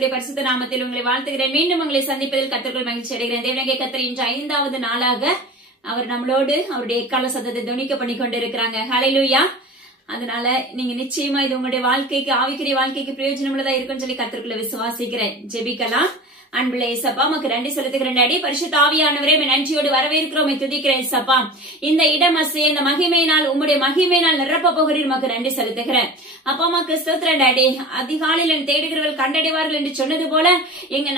கர்த்தருடைய பரிசுத்த நாமத்தில் உங்களை வாழ்த்துகிறேன். மீண்டும் உங்களை சந்திப்பதில் கர்த்தருக்குள் மகிழ்ச்சி அடைகிறேன். தேவனாகிய கர்த்தர் இன்று 5வது நாளாக அவர் நம்மளோடு அவருடைய எக்கால சத்தத்தை துணிக்க பண்ணி கொண்டிருக்கிறாங்க. ஹல்லேலூயா. அதனால நீங்க நிச்சயமா இது உங்களுடைய வாழ்க்கைக்கு, ஆவிக்குரிய வாழ்க்கைக்கு பிரயோஜனம் உள்ளதா இருக்குன்னு சொல்லி கர்த்தருக்குள்ள விசுவாசிக்கிறேன். ஜெபிக்கலாம். அன்புள்ள ஏசப்பா, உமக்கு நன்றி செலுத்துகிறேன். டாடி, பரிசுத்த ஆவியானவரே, நன்றியோடு வரவேற்கிறோம், துதிக்கிறேன் ஏசப்பா. இந்த இடம் அசைய இந்த மகிமையினால், உம்முடைய மகிமையினால் நிரப்ப போகிறீர். உமக்கு நன்றி செலுத்துகிறேன். அப்பா அம்மாக்கு ஸ்தோத்திரம் டாடி. அதிகாலையில் தேடுகிறவர்கள் கண்டடைவார்கள் என்று சொன்னது போல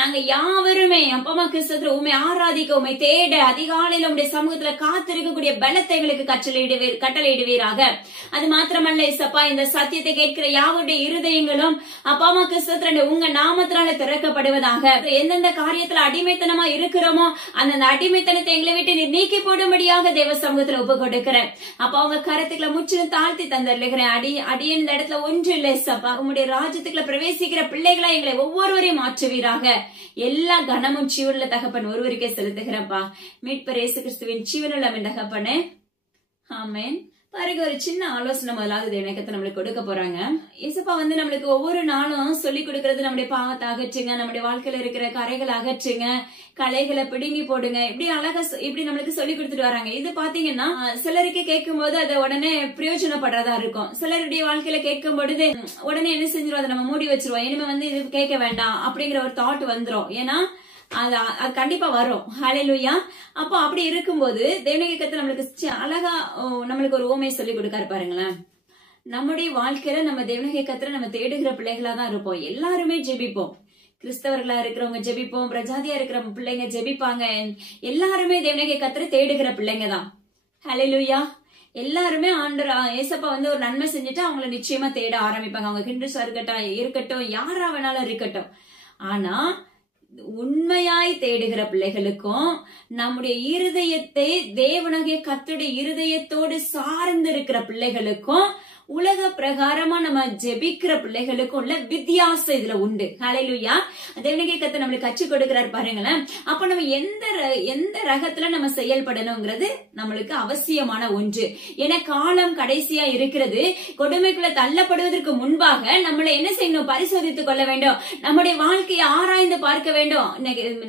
நாங்க யாவருமே அப்பா அம்மாக்கு ஸ்தோத்திரம் உண்மை ஆராதிக்க, உண்மை தேட, அதிகாலையில் உங்களுடைய சமூகத்துல காத்திருக்கக்கூடிய பலத்தை எங்களுக்கு கட்டளையிடுவீராக. அது மாத்திரமல்ல ஏசப்பா, இந்த சத்தியத்தை கேட்கிற யாவருடைய இருதயங்களும் அப்பா அம்மாக்கு ஸ்தோத்திரம் உங்க நாமத்தினால திறக்கப்படுவதாக. எந்தெந்த காரியத்துல அடிமைத்தனமா இருக்கிறோமோ அந்த அடிமைத்தனத்தை எங்களை விட்டு நீர் நீக்கி போடும்படியாக தேவ சமூகத்துல ஒப்பு கொடுக்கிறேன். அப்ப அவங்க கருத்துக்களை முற்றிலும் தாழ்த்தி தந்துடுகிறேன். அடியின் இந்த இடத்துல ஒன்று இல்லை சப்பா. உங்களுடைய ராஜ்யத்துக்குள்ள பிரவேசிக்கிற பிள்ளைகளா எங்களை ஒவ்வொருவரையும் மாற்றுவீராக. எல்லா கனமும் ஜீவனுள்ள தகப்பன் ஒருவருக்கே செலுத்துகிறப்பா. மீட்பர் இயேசு கிறிஸ்துவின் ஜீவனுள்ள தகப்பனே, ஆமென். பாருங்க, ஒரு சின்ன ஆலோசனை முதலாவது தேவனாகிய நம்மளுக்கு கொடுக்க போறாங்க. இயேசுப்பா நம்மளுக்கு ஒவ்வொரு நாளும் சொல்லி கொடுக்கறது, நம்முடைய பாவத்தை அகற்றுங்க, நம்முடைய வாழ்க்கையில இருக்கிற கரைகளை அகற்றுங்க, களைகளை பிடுங்கி போடுங்க, இப்படி அழகா இப்படி நம்மளுக்கு சொல்லி கொடுத்துட்டு வராங்க. இது பாத்தீங்கன்னா சிலருக்கு கேட்கும் போது அதை உடனே பிரயோஜனப்படுறதா இருக்கும். சிலருடைய வாழ்க்கையில கேட்கும் பொழுது உடனே என்ன செஞ்சிருவோம், அதை நம்ம மூடி வச்சிருவோம். இனிமே இது கேட்க வேண்டாம் அப்படிங்கிற ஒரு தாட் வந்துரும். ஏன்னா அது கண்டிப்பா வரும். ஹல்லேலூயா. அப்போ அப்படி இருக்கும்போது தேவனாகிய கர்த்தர் நம்மளுக்கு அழகா நம்மளுக்கு ஒரு ஓமையை சொல்லி கொடுக்காரு பாருங்களேன். நம்முடைய வாழ்க்கையில நம்ம தேவனாகிய கர்த்தரை நம்ம தேடுகிற பிள்ளைகளா தான் இருப்போம். எல்லாருமே ஜெபிப்போம். கிறிஸ்தவர்களா இருக்கிறவங்க ஜெபிப்போம், பிரஜாதியா இருக்கிற பிள்ளைங்க ஜெபிப்பாங்க. எல்லாருமே தேவனாகிய கர்த்தரை தேடுகிற பிள்ளைங்க தான். ஹல்லேலூயா. எல்லாருமே ஆண்டவர் ஏசப்பா ஒரு நன்மை செஞ்சுட்டு அவங்கள நிச்சயமா தேட ஆரம்பிப்பாங்க. அவங்க ஹிந்துஸா இருக்கட்டும், யாரா வேணாலும் இருக்கட்டும். ஆனா உண்மையாய் தேடுகிற பிள்ளைகளுக்கும் நம்முடைய இருதயத்தை தேவனாகிய கர்த்தருடைய இருதயத்தோடு சார்ந்து இருக்கிற பிள்ளைகளுக்கும் உலக பிரகாரமா நம்ம ஜெபிக்கிற பிள்ளைகளுக்கும் உள்ள வித்தியாசம் இதுல உண்டு. ஹல்லேலூயா. தேவனாகிய கர்த்தர் நம்மளுக்கு கற்றுக் கொடுக்கிறார் பாருங்களேன். அப்ப நம்ம எந்த ரகத்துல நம்ம செயல்படணுங்கிறது நம்மளுக்கு அவசியமான ஒன்று. ஏன்னா காலம் கடைசியா இருக்கிறது. கொடுமைக்குள்ள தள்ளப்படுவதற்கு முன்பாக நம்மளை என்ன செய்யணும், பரிசோதித்துக் கொள்ள வேண்டும். நம்முடைய வாழ்க்கையை ஆராய்ந்து பார்க்க வேண்டும்.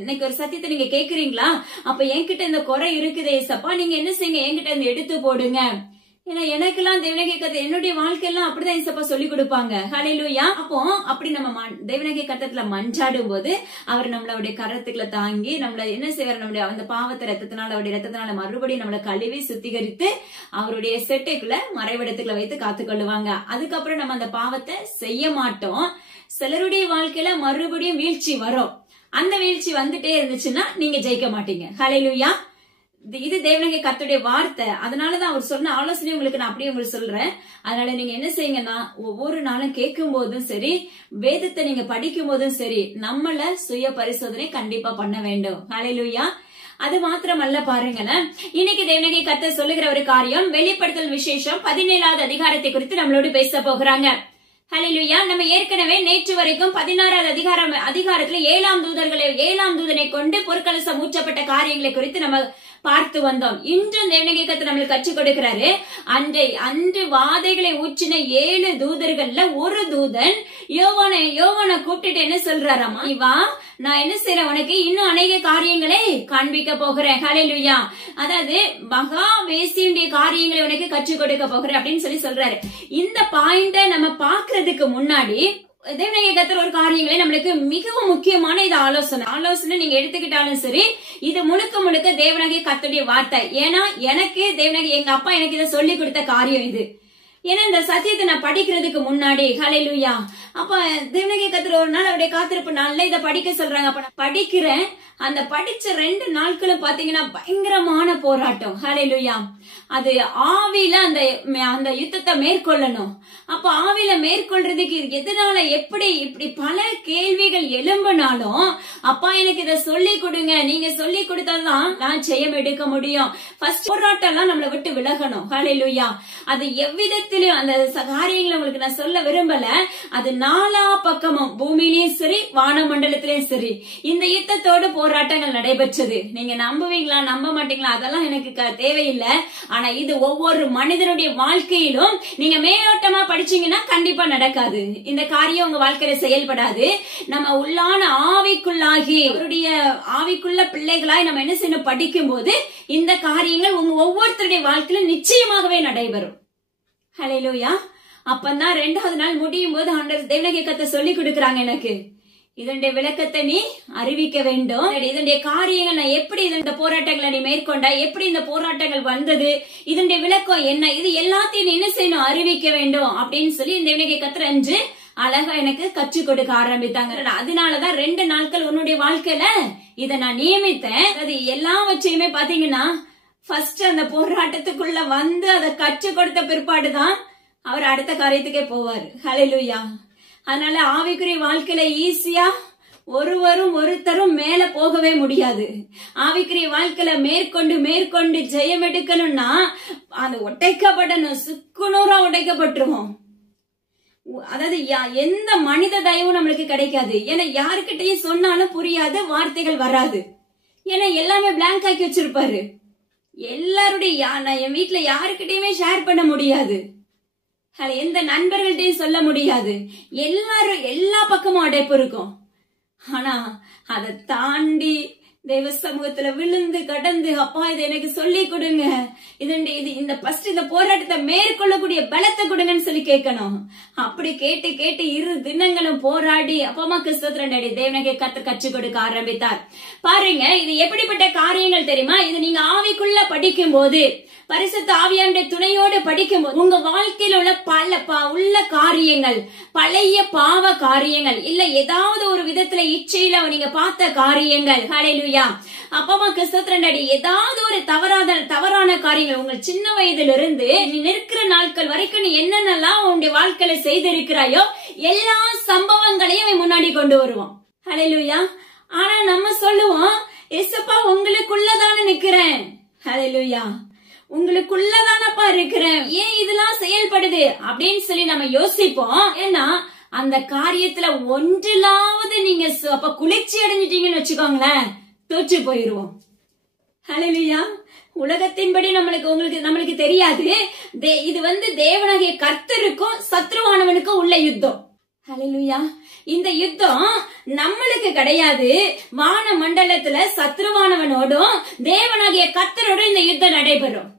இன்னைக்கு ஒரு சத்தியத்தை நீங்க கேக்குறீங்களா, அப்ப என்கிட்ட இந்த குறை இருக்குதே சப்பா, நீங்க என்ன செய்யுங்க, என்கிட்ட எடுத்து போடுங்க. ஏன்னா எனக்கெல்லாம் தேவனாகிய கர்த்தர் என்னுடைய வாழ்க்கையெல்லாம் அப்படிதான் ஏசப்பா சொல்லி கொடுப்பாங்க. ஹல்லேலூயா. அப்போ அப்படி நம்ம தேவனாகிய கர்த்தத்துல மன்றாடும் போது அவர் நம்மளுடைய கரத்துக்களை தாங்கி நம்மள என்ன செய்வார், நம்முடைய அந்த பாவத்தை ரத்தத்தினால, அவருடைய ரத்தத்தினால மறுபடியும் நம்மளை கழுவி சுத்திகரித்து அவருடைய செட்டைக்குள்ள மறைவிடத்துக்குள்ள வைத்து காத்துக்கொள்ளுவாங்க. அதுக்கப்புறம் நம்ம அந்த பாவத்தை செய்ய மாட்டோம். சிலருடைய வாழ்க்கையில மறுபடியும் வீழ்ச்சி வரும். அந்த வீழ்ச்சி வந்துட்டே இருந்துச்சுன்னா நீங்க ஜெயிக்க மாட்டீங்க. ஹல்லேலூயா. இது தேவனாகிய கர்த்தருடைய வார்த்தை. அதனாலதான் அவர் சொன்ன ஆலோசனை உங்களுக்கு நான் அப்படியே உங்களுக்கு சொல்றேன். அதனால நீங்க என்ன செய்யுங்கன்னா, ஒவ்வொரு நாளும் கேட்கும் போதும் சரி, வேதத்தை நீங்க படிக்கும் போதும் சரி, நம்மள சுய பரிசோதனை கண்டிப்பா பண்ண வேண்டும். ஹல்லேலூயா. அது மாத்திரமல்ல பாருங்களேன், இன்னைக்கு தேவனாகிய கர்த்தர் சொல்லுகிற ஒரு காரியம், வெளிப்படுத்தல் விசேஷம் 17வது அதிகாரத்தை குறித்து நம்மளோடு பேச போகிறாங்க. ஹல்லேலூயா. நம்ம ஏற்கனவே நேற்று வரைக்கும் 16வது அதிகாரத்துல 7ஆம் தூதனை கொண்டு பொற்கலசம் ஊற்றப்பட்ட காரியங்களை குறித்து நம்ம பார்த்து வந்தோம். இன்று தேவனாகிய கர்த்தர் நம்மளுக்கு கற்றுக் கொடுக்கிறாரு. அன்று வாதைகளை ஊற்றின 7 தூதர்கள்ல ஒரு தூதன் யோவானை கூப்பிட்டுட்டு என்ன சொல்றாராமா, வா, நான் என்ன செய்யறேன், உனக்கு இன்னும் அநேக காரியங்களை காண்பிக்க போகிறேன். ஹல்லேலூயா. அதாவது மகா வேசியுடைய காரியங்களை உனக்கு கற்றுக் கொடுக்க போகிறேன் அப்படின்னு சொல்றாரு. இந்த பாயிண்ட நம்ம பாக்குறதுக்கு முன்னாடி தேவனாகிய கர்த்தர் ஒரு காரியங்களை நம்மளுக்கு மிகவும் முக்கியமான இது ஆலோசனை நீங்க எடுத்துக்கிட்டாலும் சரி, இது முழுக்க தேவனாகிய கர்த்தருடைய வார்த்தை. ஏன்னா எனக்கு எங்க அப்பா எனக்கு இதை சொல்லி கொடுத்த காரியம் இது. ஏன்னா இந்த சத்தியத்தை நான் படிக்கிறதுக்கு முன்னாடி, ஹல்லேலூயா, அப்ப தேவனாகிய கர்த்தர் ஒரு நாள் அவருடைய காத்திருப்பு நாள்ல இதை படிக்க சொல்றாங்க. அப்ப நான் படிக்கிறேன். அந்த படிச்ச 2 நாட்களும் பாத்தீங்கன்னா பயங்கரமான போராட்டம். ஹல்லேலூயா. அது ஆவியில அந்த யுத்தத்தை மேற்கொள்ளணும். அப்ப ஆவியில மேற்கொள்றதுக்கு எதனால எப்படி இப்படி பல கேள்விகள் எழும்பினாலும், அப்பா எனக்கு இதை சொல்லி கொடுங்க, நீங்க சொல்லி கொடுத்தாதான் நான் ஜெயம் எடுக்க முடியும். ஃபர்ஸ்ட் போராட்டம் எல்லாம் நம்மளை விட்டு விலகணும். ஹல்லேலூயா. அது எவ்விதத்தில் உலகத்திலும் அந்த காரியங்களை உங்களுக்கு நான் சொல்ல விரும்பல. அது நாலா பக்கமும், பூமியிலயும் சரி வானமண்டலத்திலயும் சரி, இந்த யுத்தத்தோடு போராட்டங்கள் நடைபெற்றது. நீங்க நம்புவீங்களா நம்ப மாட்டீங்களா அதெல்லாம் எனக்கு தேவையில்லை. ஆனா இது ஒவ்வொரு மனிதனுடைய வாழ்க்கையிலும் நீங்க மேலோட்டமா படிச்சீங்கன்னா கண்டிப்பா நடக்காது. இந்த காரியம் உங்க வாழ்க்கையில செயல்படாது. நம்ம உள்ளான ஆவிக்குள்ளாகி அவருடைய ஆவிக்குள்ள பிள்ளைகளாய் நம்ம என்ன செய்யணும், படிக்கும் போது இந்த காரியங்கள் உங்க ஒவ்வொருத்தருடைய வாழ்க்கையில நிச்சயமாகவே நடைபெறும். ஹல்லேலூயா. அப்பதான் 2வது நாள் முடியும் போது ஆண்டவர் தேவனாகிய கர்த்தர் சொல்லி கொடுக்கறாங்க, எனக்கு இதனுடைய விளக்கத்தை நீ அறிவிக்க வேண்டும். இதனுடைய காரியங்கள் நான் எப்படி இந்த போராட்டங்களை நீ மேற்கொண்டா, எப்படி இந்த போராட்டங்கள் வந்தது, இதனுடைய விளக்கம் என்ன, இது எல்லாத்தையும் நீ என்ன செய்யணும், அறிவிக்க வேண்டும் அப்படின்னு சொல்லி இந்த தேவனாகிய கர்த்தர் அன்று அழகா எனக்கு கற்றுக் கொடுக்க ஆரம்பித்தாங்க. அதனாலதான் 2 நாட்கள் உன்னுடைய வாழ்க்கையில இத நான் நியமித்தேன். அது எல்லாவற்றையுமே பாத்தீங்கன்னா ஃபர்ஸ்ட் அந்த போராட்டத்துக்குள்ள வந்து அதை கற்றுக் கொடுத்த பிற்பாடுதான் அவர் அடுத்த காரியத்துக்கே போவாரு. ஹல்லேலூயா. அதனால ஆவிக்குரிய வாழ்க்கையில ஈஸியா ஒருத்தரும் மேல போகவே முடியாது. ஆவிக்குரிய வாழ்க்கையில மேற்கொண்டு ஜெயம் எடுக்கணும்னா அந்த உடைக்கப்படணும், சுக்குநூறா உடைக்கப்பட்டுருவோம். அதாவது எந்த மனித தயவும் நம்மளுக்கு கிடைக்காது. ஏன்னா யாருக்கிட்டையும் சொன்னாலும் புரியாது, வார்த்தைகள் வராது. ஏன்னா எல்லாமே பிளாங்க் ஆக்கி வச்சிருப்பாரு. எல்லாருடைய என் வீட்டுல யாருக்கிட்டையுமே ஷேர் பண்ண முடியாது, எந்த நண்பர்கள்ட்டையும் சொல்ல முடியாது. எல்லாரும் எல்லா பக்கமும் அடைப்பு இருக்கும். ஆனா அதை தாண்டி தெய்வ சமூகத்துல விழுந்து கடந்து, அப்பா இதை எனக்கு சொல்லி கொடுங்க, இந்த போராட்டத்தை மேற்கொள்ளக்கூடிய பலத்தை கொடுங்கன்னு சொல்லி கேட்கணும். அப்படி கேட்டு 2 தினங்களும் போராடி அப்பா கிறிஸ்தோத்திரம் தேவனாகிய கர்த்தர் கற்றுக் கொடுக்க ஆரம்பித்தார். பாருங்க, இது எப்படிப்பட்ட காரியங்கள் தெரியுமா? இது நீங்க ஆவிக்குள்ள படிக்கும் போது, பரிசுத்த ஆவியானுடைய துணையோடு படிக்கும் போது, உங்க வாழ்க்கையில் உள்ள உள்ள காரியங்கள், பழைய பாவ காரியங்கள், இல்ல ஏதாவது ஒரு விதத்துல இச்சையில நீங்க பார்த்த காரியங்கள், ஹல்லேலூயா, அப்பா கிறிஸ்தோத்திரம் ஏதாவது ஒரு தவறான காரியங்கள் உங்க சின்ன வயதிலிருந்து நீ நிற்கிற நாட்கள் வரைக்கும் நீ என்னென்னலாம் உன்னுடைய வாழ்க்கையில செய்திருக்கிறாயோ எல்லா சம்பவங்களையும் முன்னாடி கொண்டு வருவோம். ஹல்லேலூயா. ஆனா நம்ம சொல்லுவோம், ஏசப்பா உங்களுக்குள்ளதான நிக்கிறேன், ஹல்லேலூயா, உங்களுக்குள்ளதானப்பா இருக்கிறேன், ஏன் இதெல்லாம் செயல்படுது அப்படின்னு சொல்லி நம்ம யோசிப்போம். ஏன்னா அந்த காரியத்துல ஒன்றிலாவது நீங்க அப்ப குளிர்ச்சி அடைஞ்சிட்டீங்கன்னு வச்சுக்கோங்களேன், தோற்று போயிருவோம். ஹல்லேலூயா. உலகத்தின்படி நம்மளுக்கு தெரியாது. இது தேவனாகிய கர்த்தருக்கும் சத்ருவானவனுக்கும் உள்ள யுத்தம். ஹல்லேலூயா. இந்த யுத்தம் நம்மளுக்கு கிடையாது. வான மண்டலத்துல சத்ருவானவனோடும் தேவனாகிய கர்த்தரோடும் இந்த யுத்தம் நடைபெறும்.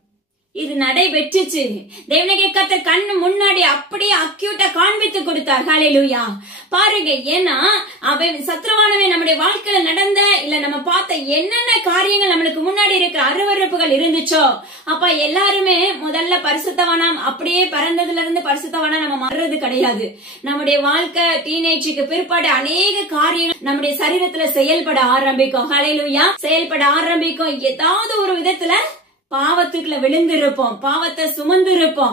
இது நடைபெற்றுச்சு. தேவனாகிய கர்த்தர் கண்ணு முன்னாடி அப்படியே அக்யூட்டா காண்பித்து கொடுத்தார். ஹல்லேலூயா. பாருங்க, ஏன்னா அவன் சத்ருவானவன் நம்முடைய வாழ்க்கையில நடந்த இல்ல நம்ம பார்த்த என்னென்ன காரியங்கள் நம்மளுக்கு முன்னாடி இருக்கிற அருவருப்புகள் இருந்துச்சோ, அப்ப எல்லாருமே முதல்ல பரிசுத்தவானாம், அப்படியே பிறந்ததுல இருந்து பரிசுத்தவானா நம்ம மாறுறது கிடையாது. நம்முடைய வாழ்க்கை டீனேஜுக்கு பிற்பாடு அநேக காரியங்கள் நம்முடைய சரீரத்துல செயல்பட ஆரம்பிக்கும். ஹல்லேலூயா. செயல்பட ஆரம்பிக்கும். ஏதாவது ஒரு விதத்துல பாவத்துக்குள்ள விழுந்து இருப்போம், பாவத்தை சுமந்து இருப்போம்,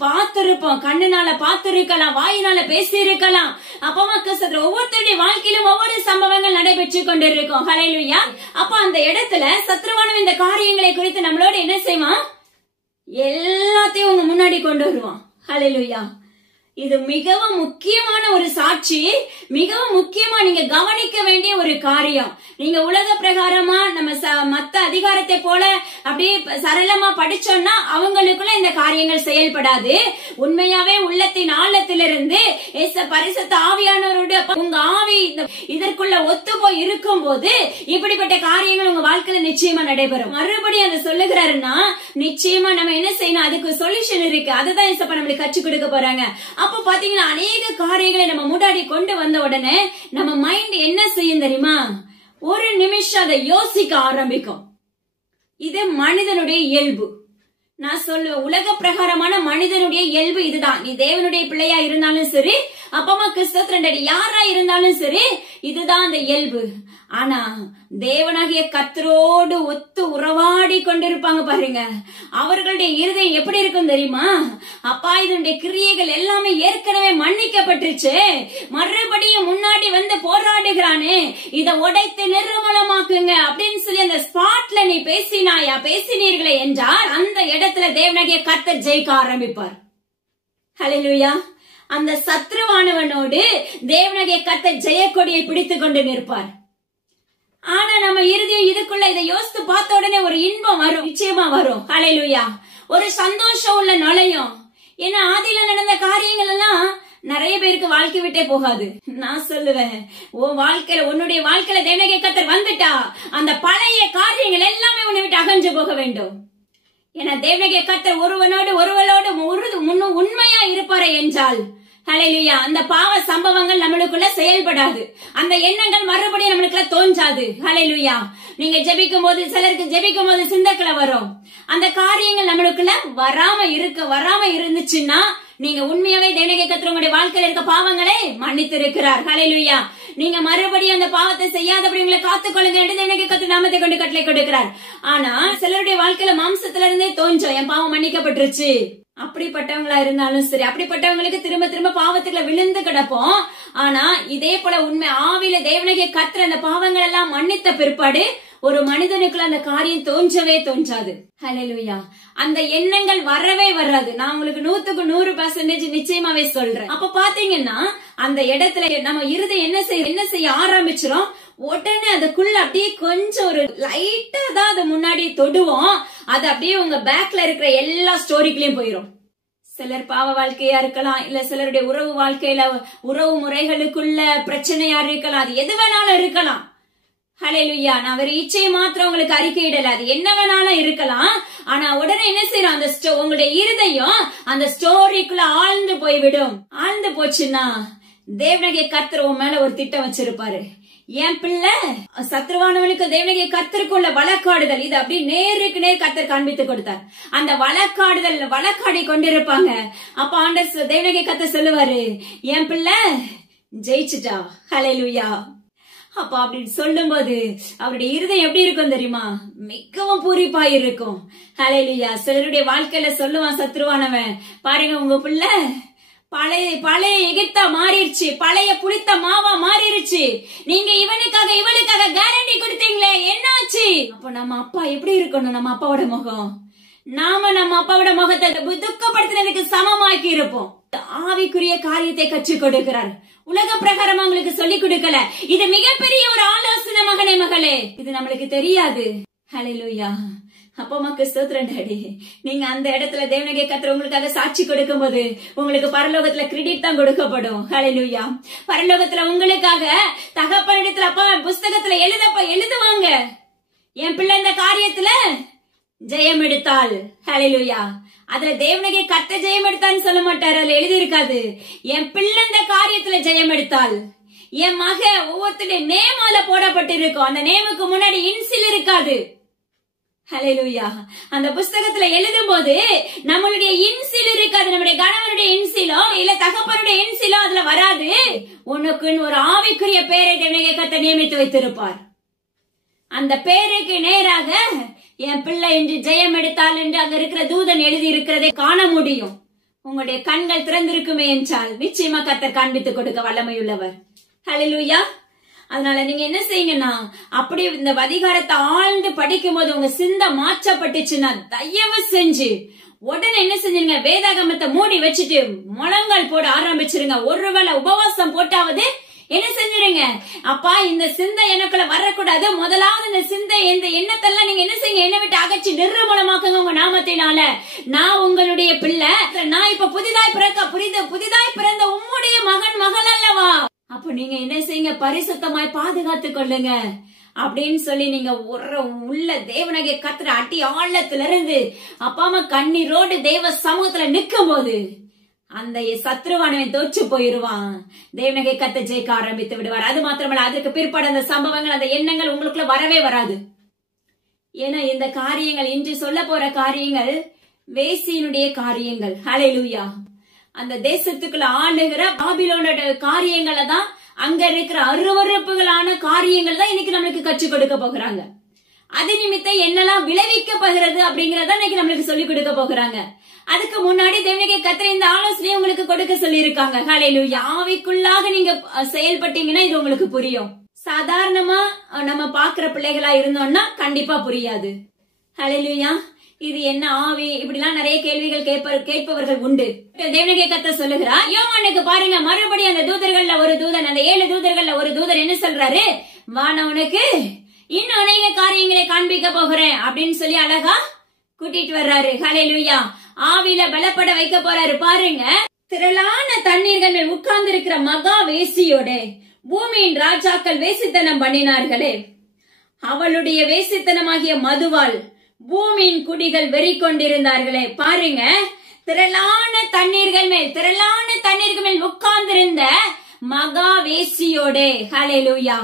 பார்த்திருப்போம், கண்ணுனால பார்த்திருக்கலாம், வாயினால பேசி இருக்கலாம். அப்பமா ஒவ்வொருத்தருடைய வாழ்க்கையிலும் ஒவ்வொரு சம்பவங்கள் நடைபெற்று கொண்டிருக்கும். ஹல்லேலூயா. அப்ப அந்த இடத்துல சத்ருவானவன் இந்த காரியங்களை குறித்து நம்மளோட என்ன செய்வான், எல்லாத்தையும் உங்க முன்னாடி கொண்டு வருவான். ஹல்லேலூயா. இது மிகவும் முக்கியமான ஒரு சாட்சி, மிகவும் முக்கியமா நீங்க கவனிக்க வேண்டிய ஒரு காரியம். நீங்க உலக பிரகாரமா நம்ம மத்த அதிகாரத்தை போல அப்படியே சரளமா படிச்சோம்னா அவங்களுக்குள்ள இந்த காரியங்கள் செயல்படாது. உண்மையாவே உள்ளத்தின் ஆழத்திலிருந்து பரிசுத்த ஆவியானவருடைய உங்க ஆவி இதற்குள்ள ஒத்து போய் இருக்கும் போது இப்படிப்பட்ட காரியங்கள் உங்க வாழ்க்கையில நிச்சயமா நடைபெறும். மறுபடியும் அதை சொல்லுகிறாருன்னா நிச்சயமா நம்ம என்ன செய்யணும், அதுக்கு சொல்யூஷன் இருக்கு. அதுதான் ஏசப்பா நம்மளுக்கு கற்றுக் கொடுக்க போறாங்க. அப்ப பாத்தீங்கன்னா அநேக காரியங்களை நம்ம முன்னாடி கொண்டு வந்த உடனே நம்ம மைண்ட் என்ன செய்யும் தெரியுமா, ஒரு நிமிஷம் அதை யோசிக்க ஆரம்பிக்கும். இது மனிதனுடைய இயல்பு. நான் சொல்லுவேன், உலக பிரகாரமான மனிதனுடைய இயல்பு இதுதான். நீ தேவனுடைய பிள்ளையா இருந்தாலும் சரி, அப்பமா கிறிஸ்தவ யாரா இருந்தாலும் சரி, இதுதான் அந்த இயல்பு. ஆனா தேவனாகிய கர்த்தரோடு ஒத்து உறவாடி கொண்டிருப்பாங்க பாருங்க, அவர்களுடைய இருதயம் எப்படி இருக்கும் தெரியுமா, அப்பா இதனுடைய கிரியைகள் எல்லாமே ஏற்கனவே மன்னிக்கப்பட்டுருச்சு, மறுபடியும் முன்னாடி வந்து போராடுகிறானே, இதை உடைத்து நிர்மூலமாக்குங்க அப்படின்னு சொல்லி அந்த ஸ்பாட்ல நீ பேசினீர்களே என்றால் அந்த இடத்துல தேவனாகிய கர்த்தர் ஜெயிக்க ஆரம்பிப்பார். ஹல்லேலூயா. அந்த சத்ருவானவனோடு தேவனாகிய கர்த்தர் ஜெயக்கொடியை பிடித்துக் கொண்டு நிற்பார். ஆனா நம்ம இறுதியும் இதுக்குள்ள இதை யோசித்து பார்த்த உடனே ஒரு இன்பம் வரும், நிச்சயமா வரும். ஹல்லேலூயா. ஒரு சந்தோஷம் உள்ள நுழையும். ஏன்னா ஆதியில நடந்த காரியங்கள் எல்லாம் நிறைய பேருக்கு வாழ்க்கை விட்டே போகாது. நான் சொல்லுவேன், உன்னுடைய வாழ்க்கையில தேவனாகிய கர்த்தர் வந்துட்டா அந்த பழைய காரியங்கள் எல்லாமே உன்னை விட்டு அகன்று போக வேண்டும். ஏன்னா தேவனாகிய கர்த்தர் ஒருவரோடு உண்மையா இருப்பாரே என்றால், ஹல்லேலூயா, அந்த பாவ சம்பவங்கள் நம்மளுக்குள்ள செயல்படாது. அந்த எண்ணங்கள் மறுபடியும் நம்மளுக்குள்ள தோன்றாது. ஹல்லேலூயா. நீங்க ஜெபிக்கும் போது, சிலருக்கு ஜெபிக்கும் போது சிந்தக்களை வரும். அந்த காரியங்கள் நம்மளுக்குள்ள வராம இருந்துச்சுன்னா நீங்க உண்மையாவே தேவனாகிய கர்த்தர் உங்களுடைய வாழ்க்கையில இருக்க பாவங்களை மன்னித்து இருக்கிறார். ஹல்லேலூயா. நீங்க மறுபடியும் அந்த பாவத்தை செய்யாதபடி உங்களை காத்துக்கொள்ளுங்க என்று தேவனாகிய கர்த்தர் நாமத்தை கொண்டு கட்டளை கொடுக்கிறார். ஆனா சிலருடைய வாழ்க்கையில மாம்சத்துல இருந்தே தோன்றும், என் பாவம் மன்னிக்கப்பட்டுருச்சு. அப்படிப்பட்டவங்களா இருந்தாலும் சரி, அப்படிப்பட்டவங்களுக்கு திரும்ப திரும்ப பாவத்துக்குள்ள விழுந்து கிடப்போம். ஆனா இதே போல உண்மை ஆவில தேவனாகிய கர்த்தர் அந்த பாவங்கள் எல்லாம் மன்னித்த பிற்பாடு ஒரு மனிதனுக்குள்ள அந்த காரியம் தோன்றாது. ஹல்லேலூயா. அந்த எண்ணங்கள் வரவே வராது. நான் உங்களுக்கு 100% நிச்சயமாவே சொல்றேன். அப்ப பாத்தீங்கன்னா அந்த இடத்துல நம்ம இருதயம் என்ன செய்ய ஆரம்பிச்சிரும். உடனே அதுக்குள்ள அப்படியே கொஞ்சம் ஒரு லைட்டா தான் அது முன்னாடி தொடுவோம். அது அப்படியே உங்க பேக்ல இருக்கிற எல்லா ஸ்டோரிக்குலயும் போயிரும். சிலர் பாவ வாழ்க்கையா இருக்கலாம், இல்ல சிலருடைய உறவு வாழ்க்கையில உறவு முறைகளுக்குள்ள பிரச்சனையா இருக்கலாம், அது எது வேணாலும் இருக்கலாம். ஹல்லேலூயா. நான் ஒரு இச்சையை மாத்திரம் உங்களுக்கு அறிக்கையிடல, அது என்ன வேணாலும் இருக்கலாம். ஆனா உடனே என்ன செய்யறோம், அந்த உங்களுடைய இருதயம் அந்த ஸ்டோரிக்குள்ள ஆழ்ந்து போய்விடும். ஆழ்ந்து போச்சுன்னா தேவனாகிய கர்த்தர் உன் மேல ஒரு திட்டம் வச்சிருப்பாரு. என் பிள்ளை சத்ருவானவனுக்கு தேவனாகிய கர்த்தருக்குள்ள வழக்காடுதல், இது அப்படி நேருக்கு நேர் கர்த்தர் காண்பித்து கொடுத்தார். அந்த வழக்காடி கொண்டிருப்பாங்க. அப்ப ஆண்டவர் தேவனாகிய கர்த்தர் சொல்லுவாரு, என் பிள்ளை ஜெயிச்சுட்டா. ஹல்லேலூயா. அப்ப அப்படின்னு சொல்லும் போது அவருடைய இருதயம் எப்படி இருக்கும் தெரியுமா, மிகவும் பூரிப்பா இருக்கும். ஹல்லேலூயா. சிலருடைய வாழ்க்கையில சொல்லுவான் சத்ருவானவன், பாருங்க உங்க பிள்ளை பழைய எகிப்தா மாறிடுச்சு, பழைய புளித்த மாவா மாறிடுச்சு. நீங்க இவளுக்காக கேரண்டி கொடுத்தீங்களே, என்னாச்சு? அப்ப நம்ம அப்பா எப்படி இருக்கணும், நம்ம அப்பாவோட முகம், நாம நம்ம அப்பாவோட முகத்தை துக்கப்படுத்தினதுக்கு சமமாக்கி இருப்போம். ஆவிக்குரிய காரியத்தை கற்றுக் கொடுக்கிறார். உலக பிரகாரம் உங்களுக்கு சொல்லிக் கொடுக்கல. இது மிகப்பெரிய ஒரு ஆலோசனை மகனே மகளே, இது நம்மளுக்கு தெரியாது. ஹல்லேலூயா. அப்ப உமக்கு ஸ்தோத்திரம் டாடி. நீங்க அந்த இடத்துல தேவனாகிய கர்த்தர் உங்களுக்காக சாட்சி கொடுக்கும் போது உங்களுக்கு பரலோகத்துல கிரெடிட் தான் கொடுக்கப்படும். ஹல்லேலூயா. பரலோகத்துல உங்களுக்காக தகப்பனிடத்துல அப்பா புஸ்தகத்துல எழுதுவாங்க, என் பிள்ளை இந்த காரியத்துல ஜெயம் எடுத்தாள். ஹல்லேலூயா. அதுல தேவனாகிய கர்த்தர் ஜெயம் எடுத்தான்னு சொல்ல மாட்டாரு, அதுல எழுதி இருக்காது, என் பிள்ளை இந்த காரியத்துல ஜெயம் எடுத்தாள். என் மக ஒவ்வொருத்தருடைய நேம் அதுல போடப்பட்டிருக்கும். அந்த நேமுக்கு முன்னாடி இன்சில் இருக்காது. ஹல்லேலூயா. அந்த புஸ்தகத்துல எழுதும் போது நம்மளுடைய இன்சில் இருக்காது, நம்முடைய கணவனுடைய இன்சிலோ இல்ல தகப்பனுடைய இன்சிலோ அதுல வராது. உனக்குன்னு ஒரு ஆவிக்குரிய பேரை தேவனாகிய கர்த்தர் நியமித்து வைத்திருப்பார். அந்த பேருக்கு நேராக என் பிள்ளை என்று ஜெயம் எடுத்தால் என்று அங்க இருக்கிற தூதன் எழுதி இருக்கிறதை காண முடியும். உங்களுடைய கண்கள் திறந்திருக்குமே என்றால் நிச்சயமா கர்த்தர் காண்பித்துக் கொடுக்க வல்லமையுள்ளவர். ஹல்லேலூயா. அதனால நீங்க என்ன செய்யுங்கன்னா, அப்படி இந்த அதிகாரத்தை ஆழ்ந்து படிக்கும் போது உங்க சிந்தை மாற்றப்பட்டுச்சுன்னா தயவு செஞ்சு உடனே என்ன செஞ்சிருங்க, வேதாகமத்தை மூடி வச்சுட்டு முழங்கால் போட ஆரம்பிச்சிருங்க. ஒருவேளை உபவாசம் போட்டாவது என்ன செஞ்சிருங்க, அப்பா இந்த சிந்தை எனக்குள்ள வரக்கூடாது, முதலாவது இந்த சிந்தை இந்த எண்ணத்தெல்லாம் நீங்க என்ன செய்யுங்க, என்ன விட்டு அகற்றி நிர்மூலமாக்குங்க உங்க நாமத்தினால. நான் உங்களுடைய பிள்ளை, நான் இப்ப புதிதாய் பிறந்த உம்முடைய மகள் அல்லவா. அப்ப நீங்க என்ன செய்யுங்க, பரிசுத்தமாய் பாதுகாத்துக் கொள்ளுங்க அப்படின்னு சொல்லி நீங்க உள்ள தேவனாகிய கர்த்தர் அடி ஆழத்துல இருந்து அப்பா அம்மா கண்ணீரோடு தேவ சமூகத்துல நிக்கும் போது அந்த சத்ருவானவன் தோற்று போயிருவான். தேவனாகிய கர்த்தர் ஜெயிக்க ஆரம்பித்து விடுவார். அது மாத்திரமல்ல, அதுக்கு பிற்பாடு அந்த சம்பவங்கள் அந்த எண்ணங்கள் உங்களுக்குள்ள வரவே வராது. ஏன்னா இந்த காரியங்கள் இன்று சொல்ல போற காரியங்கள் வேசியினுடைய காரியங்கள். ஹல்லேலூயா. அந்த தேசத்துக்குள்ள ஆளுகிற பாபிலோனோட காரியங்களை தான், அங்க இருக்கிற அருவருப்புகளான காரியங்கள் தான் இன்னைக்கு நம்மளுக்கு கற்றுக் கொடுக்க போகிறாங்க. அது நிமித்தம் என்னெல்லாம் விளைவிக்க போகிறது அப்படிங்கறத இன்னைக்கு நம்மளுக்கு சொல்லிக் கொடுக்க போகிறாங்க. அதுக்கு முன்னாடி தேவனாகிய கர்த்தர் இந்த ஆலோசனையை உங்களுக்கு கொடுக்க சொல்லி இருக்காங்க. ஹல்லேலூயா. ஆவிக்குள்ளாக நீங்க செயல்பட்டீங்கன்னா இது உங்களுக்கு புரியும். சாதாரணமா நம்ம பாக்குற பிள்ளைகளா இருந்தோம்னா கண்டிப்பா புரியாது. ஹல்லேலூயா. இது என்ன ஆவி, இப்படி எல்லாம் நிறைய கேள்விகள் கேட்பவர்கள் உண்டு. தேவனாகிய கர்த்தர் சொல்லுகிறார், யோவானுக்கு பாருங்க, மறுபடியும் அந்த தூதர்கள்ல ஒரு தூதன், அந்த 7 தூதர்கள்ல ஒரு தூதர் என்ன சொல்றாரு, நான் உனக்கு இன்னும் அநேக காரியங்களை காண்பிக்க போகிறேன் அப்படின்னு சொல்லி அழகா கூட்டிட்டு வர்றாரு. ஹல்லேலூயா. ஆவில பலப்பட வைக்க போறாரு. பாருங்க, திரளான தண்ணீர்கள் மேல் உட்கார்ந்து இருக்கிற மகா வேசியோட பூமியின் ராஜாக்கள் வேசித்தனம் பண்ணினார்களே, அவளுடைய வேசித்தனமாகிய மதுவால் பூமியின் குடிகள் வெறி கொண்டிருந்தார்களே. பாருங்க, திரளான தண்ணீர்கள் மேல் உட்கார்ந்திருந்த மகா வேசியோட, ஹல்லேலூயா,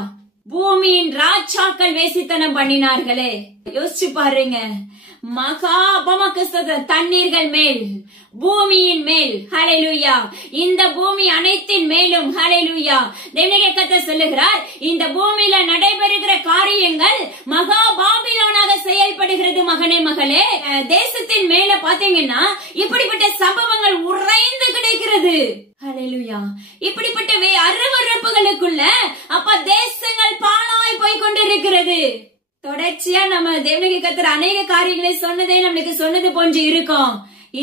பூமியின் ராஜாக்கள் வேசித்தனம் பண்ணினார்களே. யோசிச்சு பாருங்க, மகா அபமகிஸ்த தண்ணீர்கள் மேல், பூமியின் மேல், ஹல்லேலூயா, இந்த பூமி அனைத்தின் மேலும், ஹல்லேலூயா. தேவனாகிய கர்த்தர் சொல்லுகிறார், இந்த பூமியில நடைபெறுகிற காரியங்கள் மகா பாபிலோனாக செயல்படுகிறது. மகனே மகளே, தேசத்தின் மேல பாத்தீங்கன்னா இப்படிப்பட்ட சம்பவங்கள் உறைந்து கிடைக்கிறது. ஹல்லேலூயா. இப்படிப்பட்ட அருவருப்புகளுக்குள்ள அப்ப தேசங்கள் பாழாய் போய் கொண்டிருக்கிறது. தொடர்ச்சியா நம்ம தேவனாகிய கர்த்தர் அநேக காரியங்களை சொன்னதே நம்மளுக்கு சொன்னது போன்று இருக்கும்.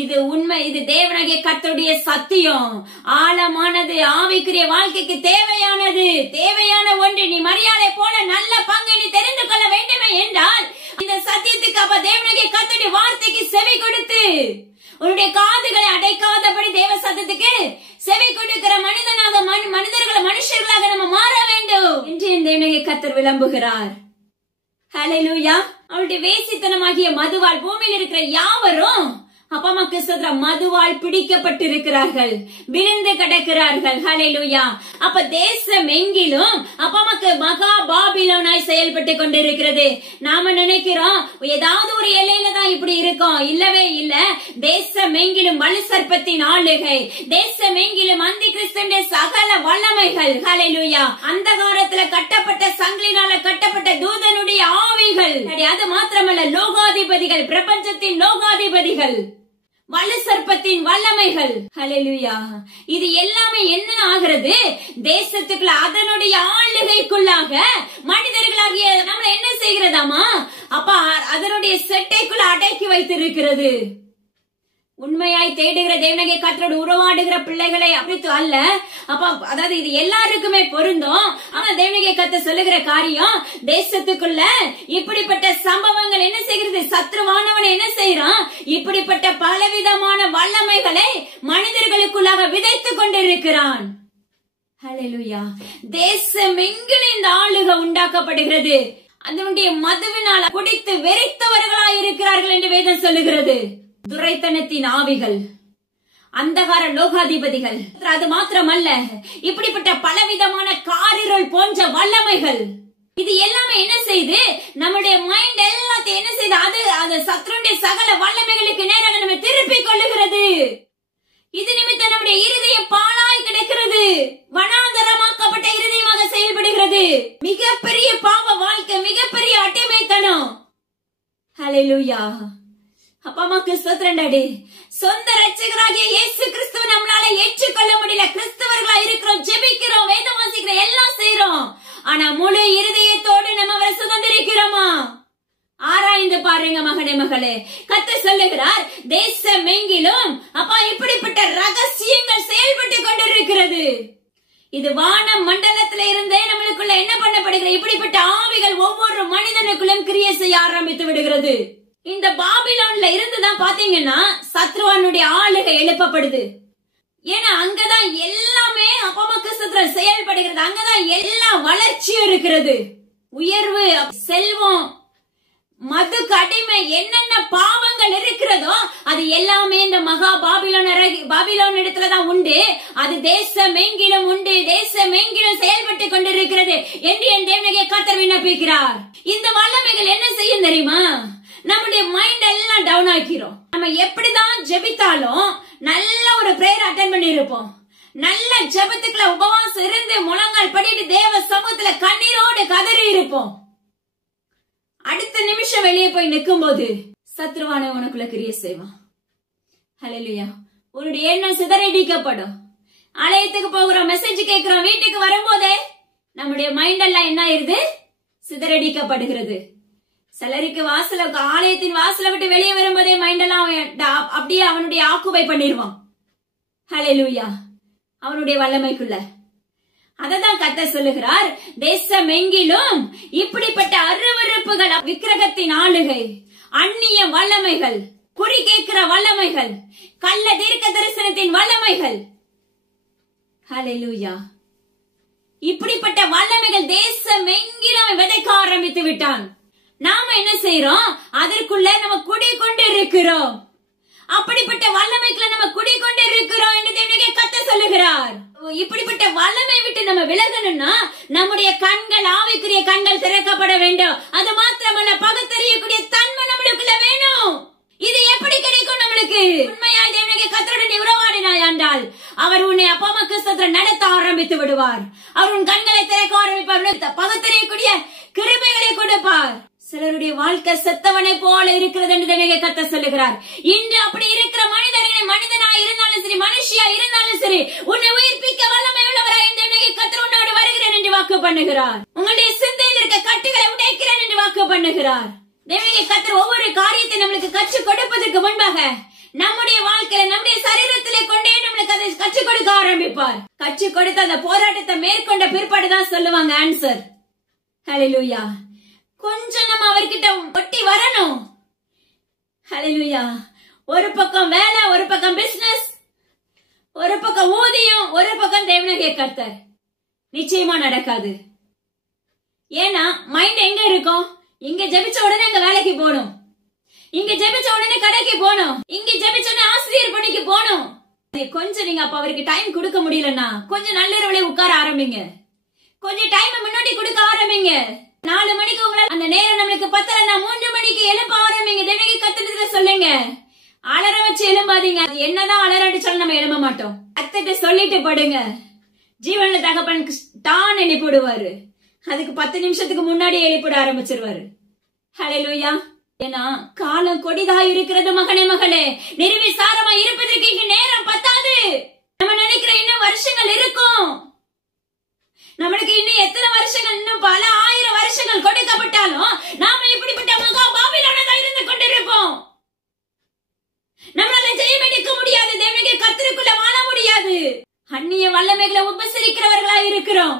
இது உண்மை, இது தேவனாகிய கர்த்தருடைய சத்தியம், ஆழமானது, ஆவிக்குரிய வாழ்க்கைக்கு தேவையான ஒன்று. நீ மரியாதை போல நல்ல பங்கை நீ தெரிந்து கொள்ள வேண்டுமே என்றால் இந்த சத்தியத்துக்கு அப்ப தேவனாகிய கர்த்தருடைய வார்த்தைக்கு செவி கொடுத்து, உன்னுடைய காதுகளை அடைக்காதபடி தேவ சத்தத்துக்கு செவி கொடுக்கிற மனுஷர்களாக நம்ம மாற வேண்டும் என்று தேவனாகிய கர்த்தர் விளம்புகிறார். ஹல்லேலூயா. அவருடைய வேசித்தனமாகிய மதுவால் பூமியில் இருக்கிற யாவரும் அப்பமாக்கு சொல்ற மதுவால் பிடிக்கப்பட்டிருக்கிறார்கள், விழுந்து கிடக்கிறார்கள். ஹல்லேலூயா. அப்ப தேசம் எங்கிலும் அப்பமாக்கு மகா பாபிலோனாய் செயல்பட்டு கொண்டிருக்கிறது. நாம நினைக்கிறோம் ஏதாவது ஒரு எல்லையில தான் இப்படி இருக்கும். இல்லவே இல்ல. தேசம் எங்கிலும் வலு சர்ப்பத்தின் ஆளுகை, தேசம் எங்கிலும் அந்தி கிறிஸ்துவின் சகல வல்லமைகள், ஹல்லேலூயா, அந்த காலத்துல கட்டப்பட்ட சங்கிலினால கட்டப்பட்ட தூதனுடைய ஆவிகள், அது மாத்திரமல்ல லோகாதிபதிகள், பிரபஞ்சத்தின் லோகாதிபதிகள், வலு சர்ப்பத்தின் வல்லமைகள், ஹல்லேலூயா. இது எல்லாமே என்ன ஆகிறது, தேசத்துக்குள்ள அதனுடைய ஆளுகைக்குள்ளாக மனிதர்களாகிய நம்மள என்ன செய்கிறதாமா, அப்ப அதனுடைய செட்டைக்குள்ள அடக்கி வைத்திருக்கிறது. உண்மையாய் தேடுகிற தேவனாகிய கர்த்தரோடு உறவாடுகிற பிள்ளைகளை அப்படித்து அல்ல. அப்ப அதாவது இது எல்லாருக்குமே பொருந்தும். ஆனா தேவனாகிய கர்த்தர் சொல்லுகிற காரியம், தேசத்துக்குள்ள இப்படிப்பட்ட சம்பவங்கள் என்ன செய்கிறது, சத்ருவானவன் என்ன செய்யறான், இப்படிப்பட்ட பலவிதமான வல்லமைகளை மனிதர்களுக்குள்ளாக விதைத்துக் கொண்டிருக்கிறான். ஹல்லேலூயா. தேசம் எங்கிலும் இந்த ஆளுகை உண்டாக்கப்படுகிறது. அதனுடைய மதுவினால் குடித்து வெறித்தவர்களாய் இருக்கிறார்கள் என்று வேதம் சொல்லுகிறது. துரைத்தனத்தின் ஆவிகள், அந்தகார லோகாதிபதிகள், அது மாத்திரமல்ல இப்படிப்பட்ட பலவிதமான காரிருள் போன்ற வல்லமைகள், இது எல்லாமே என்ன செய்து நம்முடைய மைண்ட் எல்லாத்தையும் என்ன செய்து அது சத்ருடைய சகல வல்லமைகளுக்கு நேராக நம்ம திருப்பிக் கொள்ளுகிறது. இது நிமித்தம் நம்முடைய இருதயம் பாழாய் கிடக்கிறது, வனாந்தரமாக்கப்பட்ட இருதயமாக செயல்படுகிறது. மிகப்பெரிய பாவ வாழ்க்கை, மிகப்பெரிய அடிமைத்தனம். ஹல்லேலூயா. அப்பமாக்கு ஸ்தோத்திரண்டாடி. சொந்த ரட்சகராகிய இயேசு கிறிஸ்துவ நம்மளால ஏற்றுக்கொள்ள முடியல. கிறிஸ்தவர்களா இருக்கிறோம், ஜெபிக்கிறோம், வேதம் வாசிக்கிறோம், எல்லாம் செய்யறோம். ஆனா முழு இருதயத்தோடு நம்ம அவரை சுதந்திரிக்கிறோமா? ஆராய்ந்து பாருங்க மகனே மகளே. கர்த்தர் சொல்லுகிறார், தேசம் எங்கிலும் அப்பா இப்படிப்பட்ட ரகசியங்கள் செயல்பட்டு கொண்டிருக்கிறது. இது வான மண்டலத்தில இருந்தே நம்மளுக்குள்ள என்ன பண்ணப்படுகிறது, இப்படிப்பட்ட ஆவிகள் ஒவ்வொரு மனிதனுக்குள்ளும் கிரியை செய்ய ஆரம்பித்து விடுகிறது. இந்த பாபிலோன்ல இருந்துதான் பாத்தீங்கன்னா சத்ருவானுடைய ஆளுகை எழுப்பப்படுது. ஏன்னா அங்கதான் எல்லாமே அப்பமக்கு சத்ரு செயல்படுகிறது. அங்கதான் எல்லா வளர்ச்சியும் இருக்கிறது. உயர்வு, செல்வம், மதுக்கு அடிமை, என்னென்ன பாவங்கள் இருக்கிறதோ அது எல்லாமே இந்த மகா பாபிலோன் இடத்துலதான் உண்டு. அது தேசம் எங்கிலும் உண்டு, தேசம் எங்கிலும் செயல்பட்டு கொண்டிருக்கிறது என்று என் தேவனாகிய கர்த்தர் விண்ணப்பிக்கிறார். இந்த வல்லமைகள் என்ன செய்யும் தெரியுமா, நம்முடைய மைண்ட் எல்லாம் டவுன் ஆக்கிறோம். நம்ம எப்படிதான் ஜெபித்தாலும் நல்ல ஒரு பிரேயர் அட்டெண்ட் பண்ணி இருப்போம், நல்ல ஜெபத்துக்குள்ள உபவாசம் இருந்து முழங்கால் படிட்டு தேவ சமூகத்துல கண்ணீரோடு கதறி இருப்போம். அடுத்த நிமிஷம் வெளியே போய் நிற்கும் போது சத்ருவான உனக்குள்ள கிரியை செய்வான். ஹல்லேலூயா. உன்னுடைய எண்ணம் சிதறடிக்கப்படும். ஆலயத்துக்கு போகிறோம், மெசேஜ் கேட்கிறோம், வீட்டுக்கு வரும்போதே நம்முடைய மைண்ட் எல்லாம் என்ன ஆயிருது, சிதறடிக்கப்படுகிறது. சிலருக்கு ஆலயத்தின் வாசலை விட்டு வெளியே வரும்போதே மைண்டெல்லாம் அப்படியே அவனுடைய ஆக்குபை பண்ணிடுவான். ஹல்லேலூயா. அவனுடைய வல்லமைக்குள்ள அததான் கர்த்தர் சொல்லுகிறார், தேசமெங்கிலும் இப்படிப்பட்ட அருவருப்புகள், விக்கிரகத்தின் ஆளுகை, அந்நிய வல்லமைகள், குறி கேட்கிற வல்லமைகள், கள்ள தீர்க்க தரிசனத்தின் வல்லமைகள், ஹல்லேலூயா, இப்படிப்பட்ட வல்லமைகள் தேசமெங்கிலும் விதைக்க ஆரம்பித்து விட்டான். நாம என்ன செய்யறோம்? அதற்குள்ள நம்ம குடிக்கொண்டு இருக்கிறோம். அப்படிப்பட்ட வல்லமைக்குள்ள நம்ம குடிக்கொண்டு இருக்கிறோம் என்று தேவனுடைய கர்த்தர் சொல்லுகிறார். இப்படிப்பட்ட வல்லமை விட்டு நம்ம விலகணும்னா நம்முடைய கண்கள், ஆவிக்குரிய கண்கள் திறக்கப்பட வேண்டும். அது மாத்திரமல்ல, பகுத்தறியக்கூடிய தன்மை நம்மளுக்குள்ள வேணும். இது எப்படி கிடைக்கும் நம்மளுக்கு? உண்மையாய் தேவனுடைய கர்த்தருடன் நீ உறவாடினாய் என்றால் அவர் உன்னை அப்பா கிறிஸ்தத்தில் நடத்த ஆரம்பித்து விடுவார். அவர் உன் கண்களை திறக்க ஆரம்பிப்பார். பகுத்தறியக்கூடிய கிருபைகளை கொடுப்பார். சிலருடைய வாழ்க்கை செத்தவனை போல இருக்கிறது என்று தேவனுடைய கர்த்தர் சொல்லுகிறார். இன்று அப்படி இருக்கிற மனிதனாய் இருந்தாலும் சரி, மனுஷியா இருந்தாலும் சரி, உன்னை உயிர்ப்பிக்க வல்லமை உள்ளவராய் தேவனுடைய கர்த்தர் உன்னோடு வருகிறேன் என்று வாக்கு பண்ணுகிறார். உங்களுடைய சிந்தையில் இருக்க கட்டுகளை உடைக்கிறேன் என்று வாக்கு பண்ணுகிறார். தேவனுடைய கர்த்தர் ஒவ்வொரு காரியத்தை நம்மளுக்கு கற்றுக் கொடுப்பதற்கு முன்பாக நம்முடைய வாழ்க்கையில, நம்முடைய சரீரத்திலே கொண்டே நம்மளுக்கு அதை கற்றுக் கொடுக்க ஆரம்பிப்பார். கற்றுக் கொடுத்த அந்த போராட்டத்தை மேற்கொண்ட பிற்பாடுதான் சொல்லுவாங்க ஆன்சர். ஹல்லேலூயா. கொஞ்சம் நம்ம அவர்கிட்ட ஒட்டி வரணும். ஹல்லேலூயா. ஒரு பக்கம் வேலை, ஒரு பக்கம் பிசினஸ், ஒரு பக்கம் ஊதியம், ஒரு பக்கம் தேவனுடைய கர்த்தர். நிச்சயமா நடக்காது. ஏன்னா மைண்ட் எங்க இருக்கும்? இங்க ஜெபிச்ச உடனே அங்க வேலைக்கு போகணும், இங்க ஜெபிச்ச உடனே கடைக்கு போகணும், இங்க ஜெபிச்ச உடனே ஆசிரியர் பணிக்கு போகணும். கொஞ்சம் நீங்க அப்ப அவருக்கு டைம் கொடுக்க முடியலன்னா கொஞ்சம் நள்ளிரவுல உட்கார ஆரம்பிங்க. கொஞ்சம் டைம் முன்னாடி கொடுக்க ஆரம்பிங்க. 4 மணிக்கு உங்களால அந்த நேரம் நம்மளுக்கு பத்தலன்னா 3 மணிக்கு எழுப்ப ஆரம்பிங்க. தினகி கத்துட்டு சொல்லுங்க. அலற வச்சு எழும்பாதீங்க. அது என்னதான் அலற அடிச்சாலும் நம்ம எழும்ப மாட்டோம். கத்துட்டு சொல்லிட்டு படுங்க. ஜீவன்ல தகப்பன் தான் எழுப்பிடுவாரு. அதுக்கு 10 நிமிஷத்துக்கு முன்னாடி எழுப்பிட ஆரம்பிச்சிருவாரு. ஹல்லேலூயா. ஏன்னா காலம் கொடிதா இருக்கிறது மகனே, மகளே. நிர்விசாரமா இருப்பதற்கு இங்கு நேரம் பத்தாது. நம்ம நினைக்கிற இன்னும் வருஷங்கள் இருக்கும். நம்மளுக்கு இன்னும் எத்தனை வருஷங்கள், இன்னும் பல 1000 வருஷங்கள் கொடுக்கப்பட்டாலும் நாம இப்படிப்பட்ட மகா பாபிலோனில் இருந்து கொண்டிருப்போம். நம்மளால ஜெயம் எடுக்க முடியாது. தேவனுடைய கர்த்தருக்குள்ள வாழ முடியாது. அந்நிய வல்லமைகளை உபசரிக்கிறவர்களா இருக்கிறோம்.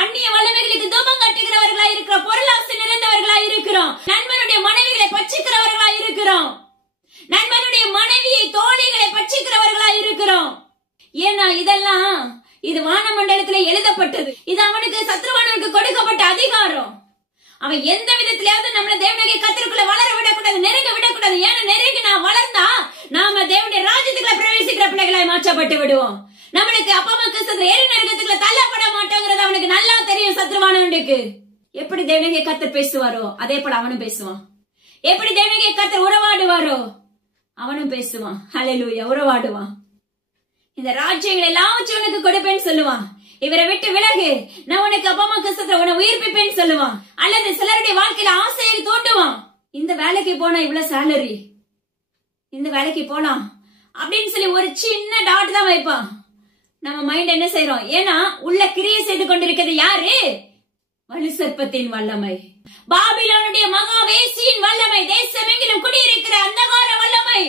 அந்நிய வல்லமைகளுக்கு தூபம் கட்டுகிறவர்களா இருக்கிறோம். பொருளாசை நிறைந்தவர்களா இருக்கிறோம். நண்பனுடைய மனைவிகளை பட்சிக்கிறவர்களா இருக்கிறோம். நண்பனுடைய மனைவியை, தோழிகளை பட்சிக்கிறவர்களா இருக்கிறோம். ஏன்னா இதெல்லாம் இது வானமண்டலத்திலே எழுதப்பட்டது. இது அவனுக்கு, சத்ருவானவனுக்கு கொடுக்கப்பட்ட அதிகாரம். அவன் எந்த விதத்திலேயாவது நம்மள தேவனுடைய கர்த்தருக்குள்ள வளர விடக்கூடாது, நெருங்க விடக்கூடாது. ஏன்னா நெருங்கி நான் வளர்ந்தா நாம தேவனுடைய ராஜ்யத்துக்குள்ள பிரவேசிக்கிற பிள்ளைகளாய் மாற்றப்பட்டு விடுவோம். நம்மளுக்கு அப்பா கிறிஸ்துவின் ஏறு நரகத்துக்குள்ள தள்ளப்பட மாட்டோங்கிறது அவனுக்கு நல்லா தெரியும். சத்ருவானவனுக்கு எப்படி தேவனுடைய கர்த்தர் பேசுவாரோ அதே போல அவனும் பேசுவான். எப்படி தேவனுடைய கர்த்தர் உறவாடுவாரோ அவனும் பேசுவான். ஹல்லேலூயா. உறவாடுவான். இந்த ராஜ்யங்கள் எல்லாவற்றையும் உனக்கு கொடுப்பேன்னு சொல்லுவான். இவரை விட்டு விலகு, நான் உனக்கு அப்பா கிறிஸ்துவை உன்னை உயிர்ப்பிப்பேன்னு சொல்லுவான். அல்லது சிலருடைய வாழ்க்கையில ஆசையை தூண்டுவான். இந்த வேலைக்கு போனா இவ்வளவு சேலரி, இந்த வேலைக்கு போலாம் அப்படின்னு சொல்லி ஒரு சின்ன டாட் தான் வைப்பான். நம்ம மைண்ட் என்ன செய்யறோம்? ஏன்னா உள்ள கிரியை செய்து கொண்டிருக்கிறது யாரு? வலு சர்ப்பத்தின் வல்லமை, பாபிலோனுடைய மகா வேசியின் வல்லமை, தேசமெங்கிலும் குடியிருக்கிற அந்தகார வல்லமை.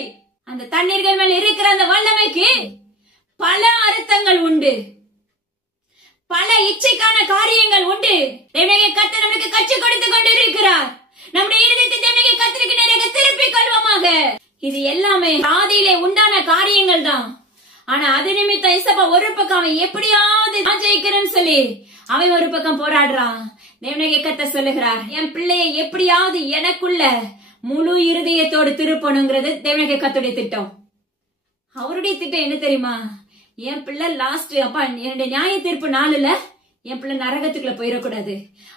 அந்த தண்ணீர்கள் மேல் இருக்கிற அந்த வல்லமைக்கு பல அர்த்தங்கள் உண்டு, பல இச்சைக்கான காரியங்கள் உண்டு. தேவனுடைய கர்த்தர் நமக்கு கற்றுக் கொடுத்து கொண்டிருக்கிறார். நம்முடைய இருதயத்தை தேவனுடைய கர்த்தருக்கு நேராக திருப்பிக் கொள்வோமாக. இது எல்லாமே ஆதியிலே உண்டான காரியங்கள் தான். ஆனா அது நிமித்தம் இசப்பா ஒரு பக்கம் அவன் எப்படியாவது ஜெயிக்கிறேன்னு சொல்லி அவன் ஒரு பக்கம் போராடுறான். தேவனுடைய கர்த்தர் சொல்லுகிறார், என் பிள்ளையை எப்படியாவது எனக்குள்ள முழு இருதயத்தோடு திருப்பணுங்கிறது தேவனுடைய கர்த்தருடைய திட்டம். அவருடைய திட்டம் என்ன தெரியுமா? என் பிள்ளை லாஸ்ட் அப்பா என்னுடைய நியாய தீர்ப்பு நாளுல என் பிள்ளை நரகத்துக்குள்ள போயிடக்கூடாது.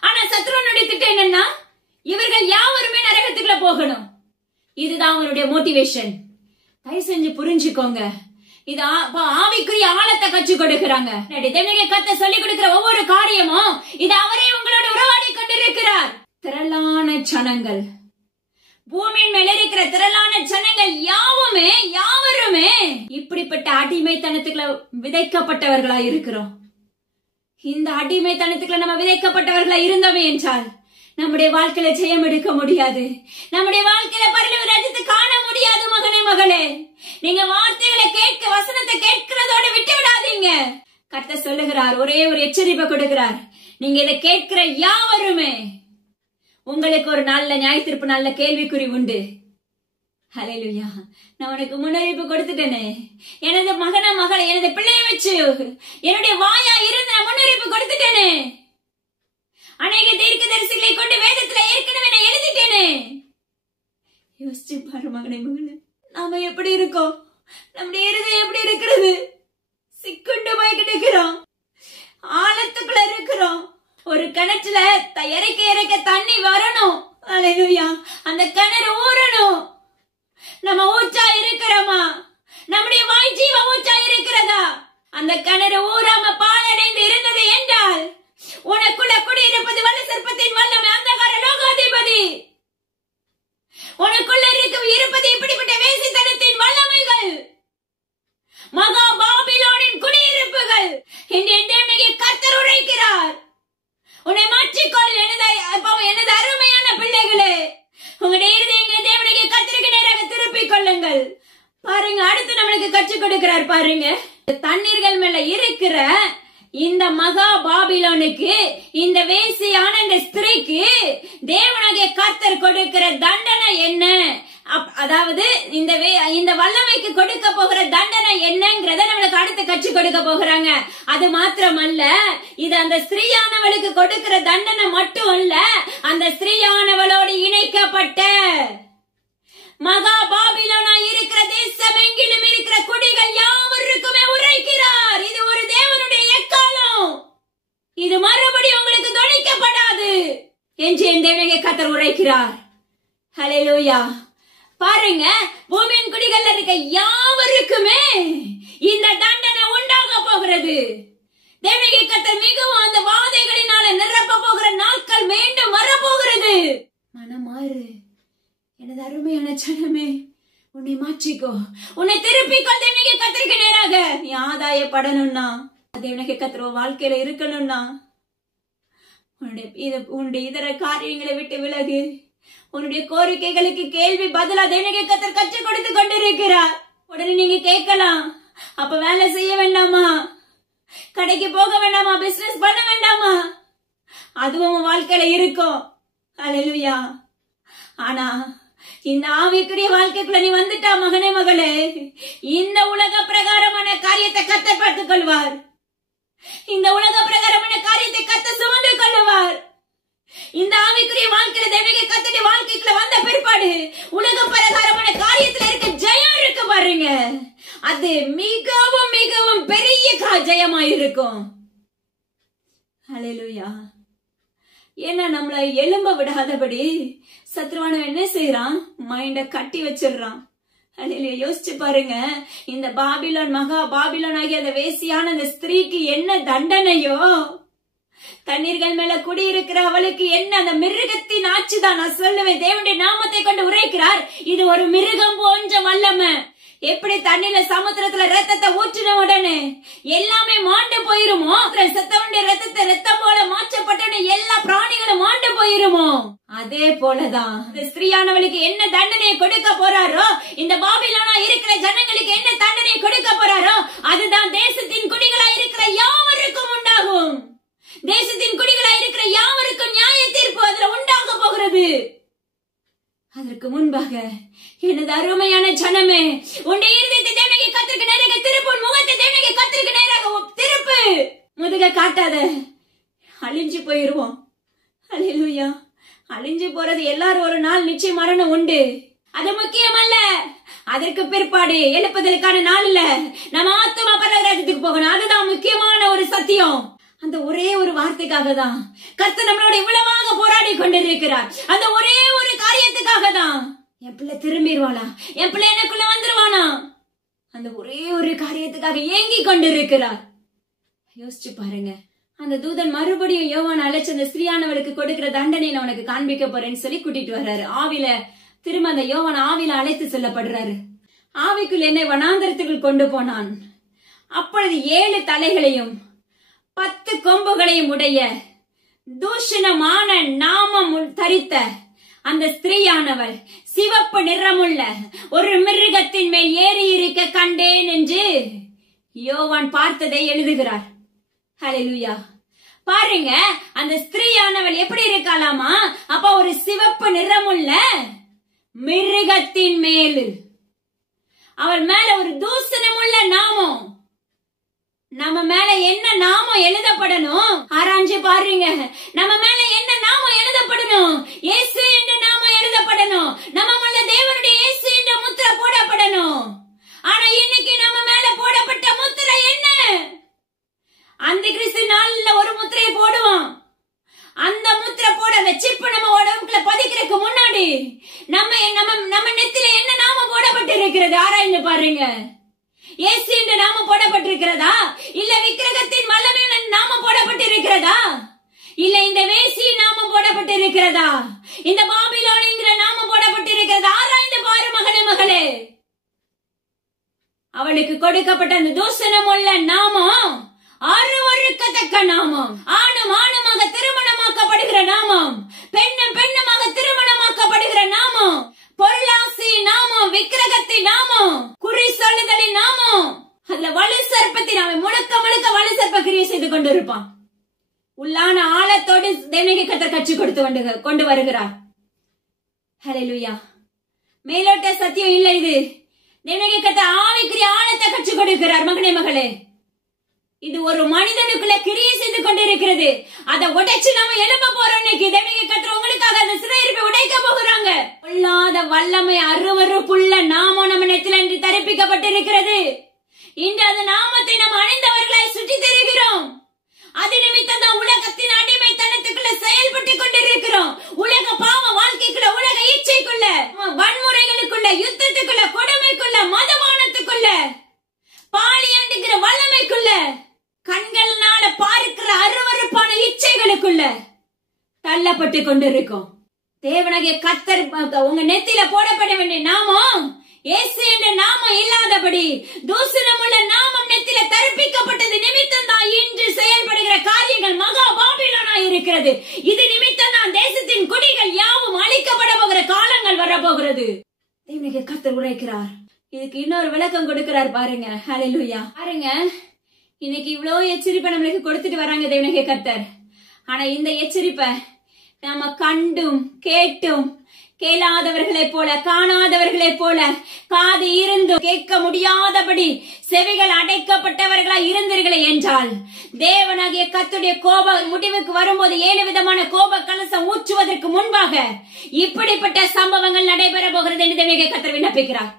ஆனா சத்ருவனுடைய திட்டம் என்னன்னா இவர்கள் யாவருமே நரகத்துக்குள்ள போகணும். இதுதான் அவனுடைய மோட்டிவேஷன். தயவு செஞ்சு புரிஞ்சுக்கோங்க. இது ஆவிக்குரிய ஆழத்தை கற்றுக் கொடுக்கிறாங்க. தேவனுடைய கர்த்தர் சொல்லிக் கொடுக்கிற ஒவ்வொரு காரியமும் இது அவரே உங்களோட உறவாடி கொண்டிருக்கிறார். திரளான ஜனங்கள், பூமியின் மேல இருக்கிற திரளான ஜனங்கள் யாவருமே இப்படிப்பட்ட அடிமைத்தனத்துக்குள்ள விதைக்கப்பட்டவர்களா இருக்கிறோம். இந்த அடிமைத்தனத்துக்குள்ள நம்ம விதைக்கப்பட்டவர்களா இருந்தோமே என்றால் நம்முடைய வாழ்க்கையில ஜெயம் எடுக்க முடியாது. நம்முடைய வாழ்க்கையில பரலோக ராஜ்யத்தை காண முடியாது. மகனே மகளே, நீங்க வார்த்தைகளை கேட்க, வசனத்தை கேட்கிறதோட விட்டு விடாதீங்க. கர்த்தர் சொல்லுகிறார், ஒரே ஒரு எச்சரிப்பை கொடுக்கிறார். நீங்க இதை கேட்கிற யாவருமே உங்களுக்கு ஒரு நல்ல நியாயத்தீர்ப்பு, நல்ல கேள்விக்குறி உண்டு. ஹல்லேலூயா. நான் உனக்கு முன்னறிவிப்பு கொடுத்துட்டேனே. எனது மகன மகளை, எனது பிள்ளையை வச்சு என்னுடைய வாயா இருந்து நான் முன்னறிவிப்பு கொடுத்துட்டேனே. அநேக தீர்க்கதரிசிகளை கொண்டு வேதத்துல ஏற்கனவே நான் எழுதிட்டேனே. யோசிச்சு பாரு மகனே மகளே, நாம எப்படி இருக்கோம்? நம்முடைய இருதயம் எப்படி இருக்கிறது? சிக்குண்டு போய் கிடக்கிறோம், ஆழத்துக்குள்ள இருக்கிறோம். ஒரு கிணற்றுல இறக்க இறக்க தண்ணி வரணும். ஹல்லேலூயா. அந்த கிணறு ஊறணும். நம்ம ஊற்றா இருக்கிறோமா? நம்முடைய வாய் ஜீவ ஊற்றா இருக்கிறதா? அந்த கிணறு ஊறாம பாலடைந்து இருந்தது என்றால் உனக்குள்ள குடியிருப்பது வல்ல சர்ப்பத்தின் வல்லமை, அந்தகார லோகாதிபதி. உனக்குள்ள இருப்பது இப்படிப்பட்ட வேசித்தனத்தின் வல்லமைகள், மகா பாபிலோனின் குடியிருப்புகள். இன்றைய கர்த்தர் உரைக்கிறார், உன்னை மாற்றிக்கொள் எனது அருமையான பிள்ளைகளே. உங்களுடைய இருதயங்களை தேவனுடைய கர்த்தருக்கு நேராக திருப்பிக் கொள்ளுங்கள். பாருங்க, அடுத்து நம்மளுக்கு கற்றுக் கொடுக்கிறார். பாருங்க, தண்ணீர்கள் மேல இருக்கிற இந்த மகா பாபிலோனுக்கு, இந்த வேசியான இந்த ஸ்திரீக்கு தேவனாகிய கர்த்தர் கொடுக்கிற தண்டனை என்ன? அதாவது இந்த வல்லமைக்கு கொடுக்க போகிற தண்டனை என்னங்கறத நம்மளுக்கு அடுத்து கற்றுக் கொடுக்க போகிறாங்க. அது மாத்திரமல்ல, இது அந்த ஸ்திரீயானவளுக்கு கொடுக்கிற தண்டனை மட்டும் அல்ல, அந்த ஸ்திரீயானவளோடு இணைக்கப்பட்ட மகா பாபிலோனா இருக்கிற தேசம் எங்கிலும் இருக்கிற குடிகள் யாவருக்குமே உரைக்கிறார். இது ஒரு தேவனுடைய எக்காலம். இது மறுபடியும் உங்களுக்கு தொனிக்கப்படாது என்று என் தேவனுடைய கர்த்தர் உரைக்கிறார். ஹல்லேலூயா. பாருங்க, பூமியின் குடிகள்ல இருக்க யாவருக்குமே இந்த தண்டனை உண்டாக போகிறது. தேவனுடைய கர்த்தர் மிகவும் அந்த வாதைகளினால நிரப்ப போகிற நாட்கள் மீண்டும் வரப்போகிறது. மனமாறு எனது அருமையான ஜனமே, உன்னை மாற்றிக்கோ, உன்னை திருப்பிக்கோ. தேவனுடைய கர்த்தருக்கு நேராக நீ ஆதாயப்படணும்னா, தேவனுடைய கர்த்தர் வாழ்க்கையில இருக்கணும்னா, உன்னுடைய இதர காரியங்களை விட்டு விலகு. உன்னுடைய கோரிக்கைகளுக்கு கேள்வி பதிலா தேவனுடைய கர்த்தர் கற்றுக் கொடுத்து கொண்டிருக்கிறார். உடனே நீங்க கேட்கலாம், அப்ப வேலை செய்ய வேண்டாமா? கடைக்கு போக வேண்டாமா? பிசினஸ் பண்ண வேண்டாமா? அதுவும் வாழ்க்கையில இருக்கும். ஹல்லேலூயா. ஆனா இந்த ஆவிக்குரிய வாழ்க்கைக்குள்ள நீ வந்துட்டா மகனே மகளே, இந்த உலக பிரகாரமான காரியத்தை கர்த்தர் பார்த்துக் கொள்வார். இந்த உலக பிரகாரமான காரியத்தை கர்த்தர் சுமந்து கொள்வார். இந்த ஆவிக்குரிய வாழ்க்கையில தேவனுடைய கர்த்தருடைய வாழ்க்கைக்குள்ள வந்த பிற்பாடு உலக பிரகாரமான காரியத்துல இருக்க ஜெயம் இருக்கு பாருங்க, அது மிகவும் மிகவும் பெரிய ஜெயமாயிருக்கும். ஹல்லேலூயா. ஏன்னா நம்மள எலும்ப விடாதபடி சத்ருவானவன் என்ன செய்யறான்? மைண்ட கட்டி வச்சிடறான். ஹல்லேலூயா. யோசிச்சு பாருங்க, இந்த பாபிலோன், மகா பாபிலோன் ஆகிய அந்த வேசியான அந்த ஸ்திரீக்கு என்ன தண்டனையோ, தண்ணீர்கள் மேல குடியிருக்கிற அவளுக்கு என்ன அந்த மிருகத்தின் ஆட்சிதான். நான் சொல்லுவேன், தேவனுடைய நாமத்தை கொண்டு உரைக்கிறார், இது ஒரு மிருகம் போன்ற வல்லமை. எப்படி தண்ணில சமுத்திரத்துல ரத்தத்தை ஊற்றின உடனே எல்லாமே மாண்டு போயிருமோ, செத்தவனுடைய ரத்தத்தை ரத்தம் போல மாற்றப்பட்ட எல்லா பிராணிகளும் மாண்டு போயிருமோ, அதே போலதான் இந்த ஸ்திரீயானவளுக்கு என்ன தண்டனை கொடுக்க போறாரோ, இந்த பாபிலோனா இருக்கிற ஜனங்களுக்கு என்ன தண்டனை கொடுக்க போறாரோ, அதுதான் தேசத்தின் குடிகளா இருக்கிற யாவருக்கும் உண்டாகும். தேசத்தின் குடிகளா இருக்கிற யாவருக்கும் நியாய தீர்ப்பு அதுல உண்டாக போகிறது. அதற்கு முன்பாக எனது அருமையான ஜனமே, உன்னுடைய இருதயத்தை தேவனுடைய கர்த்தருக்கு நேராக திருப்பு, உன் முகத்தை தேவனுடைய கர்த்தருக்கு நேராக திருப்பு. முதுக காட்டாத, அழிஞ்சு போயிருவோம். ஹல்லேலூயா. அழிஞ்சு போறது எல்லாரும் ஒரு நாள் நிச்சயம் மரணம் உண்டு. அது முக்கியம் அல்ல. அதற்கு பிற்பாடு எழுப்புதலுக்கான நாள் இல்ல, நம்ம ஆத்துமா பரலோக ராஜ்யத்துக்கு போகணும். அதுதான் முக்கியமான ஒரு சத்தியம். அந்த ஒரே ஒரு வார்த்தைக்காக தான் கர்த்தர் நம்மளோட இவ்வளவாக போராடி கொண்டிருக்கிறார். அந்த ஒரே ஒரு காரியத்துக்காக தான் என் பிள்ளை திரும்பிடுவானா, என் பிள்ளை எனக்குள்ள வந்துருவானா, அந்த ஒரே ஒரு காரியத்துக்காக ஏங்கி கொண்டிருக்கிறார். யோசிச்சு பாருங்க. அந்த தூதன் மறுபடியும் யோவான் அழைச்சு அந்த ஸ்திரீயானவளுக்கு கொடுக்கிற தண்டனை நான் உனக்கு காண்பிக்க போறேன்னு சொல்லி கூட்டிட்டு வர்றாரு. ஆவில திரும்ப அந்த யோவான் ஆவில அழைத்து செல்லப்படுறாரு. ஆவிக்குள் என்னை வனாந்தரத்துக்குள் கொண்டு போனான். அப்பொழுது 7 தலைகளையும் 10 கொம்புகளையும் உடைய தூஷணமான நாமம் தரித்த அந்த ஸ்திரீயானவள் சிவப்பு நிறமுள்ள ஒரு மிருகத்தின் மேல் ஏறி இருக்க கண்டேன் என்று யோவான் பார்த்ததை எழுதுகிறார். ஹல்லேலூயா. பாருங்க, அந்த ஸ்திரீயானவள் எப்படி இருக்காளாமா? அப்ப ஒரு சிவப்பு நிறமுள்ள மிருகத்தின் மேல், அவள் மேல ஒரு தூஷணமுள்ள நாமம். நம்ம மேல என்ன நாமம் எழுதப்படணும்? ஆராய்ஞ்சு பாருங்க. நம்ம மேல என்ன நாமம் எழுதப்படணும்? இயேசு என்ற நாமம் எழுதப்படணும். நம்ம மேல தேவனுடைய இயேசு என்ற முத்திரை போடப்படணும். ஆனா இன்னைக்கு நம்ம மேல போடப்பட்ட முத்திரை என்ன? அந்த கிறிஸ்து நாள்ல ஒரு முத்திரையை போடுவோம். அந்த முத்திரை போட அந்த சிப்பு நம்ம உடம்புக்குள்ள பதிக்கிறதுக்கு முன்னாடி நம்ம நெத்தில என்ன நாமம் போடப்பட்டு இருக்கிறது? ஆராய்ந்து பாருங்க. இயேசு என்ற நாமம் போடப்பட்டிருக்கிறதா? இல்ல விக்கிரகத்தின் வல்லமையுள்ள நாமம் போடப்பட்டிருக்கிறதா? இல்ல இந்த வேசி நாமம் போடப்பட்டிருக்கிறதா? இந்த பாபிலோன் என்கிற நாமம் போடப்பட்டிருக்கிறதா? ஆராய்ந்து பாரு மகனே, மகளே. அவளுக்கு கொடுக்கப்பட்ட அந்த தூஷணமுள்ள நாமம் அருவருக்கத்தக்க நாமம். ஆணும் ஆணுமாக திருமணமாக்கப்படுகிற நாமம், பெண்ணும் பெண்ணுமாக திருமணமாக்கப்படுகிற நாமம், பொருளாசி நாமம், விக்கிரகத்தின் நாமம், குறி சொல்லுதலின் நாமம். அதுல வலு சர்ப்பத்தின் நாமம். முழுக்க முழுக்க வலு சர்ப்ப கிரியை செய்து கொண்டிருப்பான். உள்ளான ஆழத்தோடு தேவனுடைய கர்த்தர் கற்றுக் கொண்டு வருகிறார். ஹல்லேலூயா. மேலோட்ட சத்தியம் இல்ல இது. தேவனுடைய கர்த்தர் ஆவிக்குரிய ஆழத்தை கற்றுக் கொடுக்கிறார். மகனே, மகளே, இது ஒரு மனிதனுக்குள்ள கிரியை செய்து கொண்டிருக்கிறது. அதை உடைச்சு நம்ம எழுப்ப போறோம். இன்னைக்கு தேவனுடைய கர்த்தர் உங்களுக்காக அந்த சிறையிருப்பை உடைக்க போகிறாங்க. கொள்ளாத வல்லமை அருவருப்புள்ள நாமம் நம்ம நெத்தில என்று தரிப்பிக்கப்பட்டிருக்கிறது. இன்று அந்த நாமத்தை நாம் அணிந்தவர்களை சுற்றி திரிகிறோம். அது நிமித்தம் தான் உலகத்தின் அடிமைத்தனத்துக்குள்ள செயல்பட்டு கொண்டிருக்கிறோம். உலக பாவ வாழ்க்கைக்குள்ள, உலக இச்சைக்குள்ள, வன்முறைகளுக்குள்ள, யுத்தத்துக்குள்ள, கொடுமைக்குள்ள, மதவானத்துக்குள்ள, பாலியண்டுகிற வல்லமைக்குள்ள, கண்கள்னால பார்க்கிற அருவருப்பான இச்சைகளுக்குள்ள தள்ளப்பட்டு கொண்டிருக்கும். தேவனாகிய கர்த்தர் உங்க நெத்தில போடப்பட வேண்டிய நாமம் இயேசு என்ற நாமம் இல்லாதபடி தூஷணமுள்ள நாமம் நெத்தில தரிப்பிக்கப்பட்டது நிமித்தம் தான் இன்று செயல்படுகிற காரியங்கள் மகா பாபிலோனாய் இருக்கிறது. இது நிமித்தம் தான் தேசத்தின் குடிகள் யாவும் அழிக்கப்பட போகிற காலங்கள் வரப்போகிறது. தேவனாகிய கர்த்தர் உரைக்கிறார். இதுக்கு இன்னொரு விளக்கம் கொடுக்கிறார் பாருங்க. ஹல்லேலூயா. பாருங்க, இன்னைக்கு இவ்வளவு எச்சரிப்பை நம்மளுக்கு கொடுத்துட்டு வராங்க தேவனாகிய கர்த்தர். ஆனா இந்த எச்சரிப்பை நாம கண்டும் கேட்டும் கேளாதவர்களை போல, காணாதவர்களை போல, காது இருந்தும் கேட்க முடியாதபடி செவிகள் அடைக்கப்பட்டவர்களா இருந்தீர்களே என்றால், தேவனாகிய கர்த்தருடைய கோப முடிவுக்கு வரும்போது 7 விதமான கோப கலசம் ஊற்றுவதற்கு முன்பாக இப்படிப்பட்ட சம்பவங்கள் நடைபெற போகிறது என்று தேவனாகிய கர்த்தர் விண்ணப்பிக்கிறார்.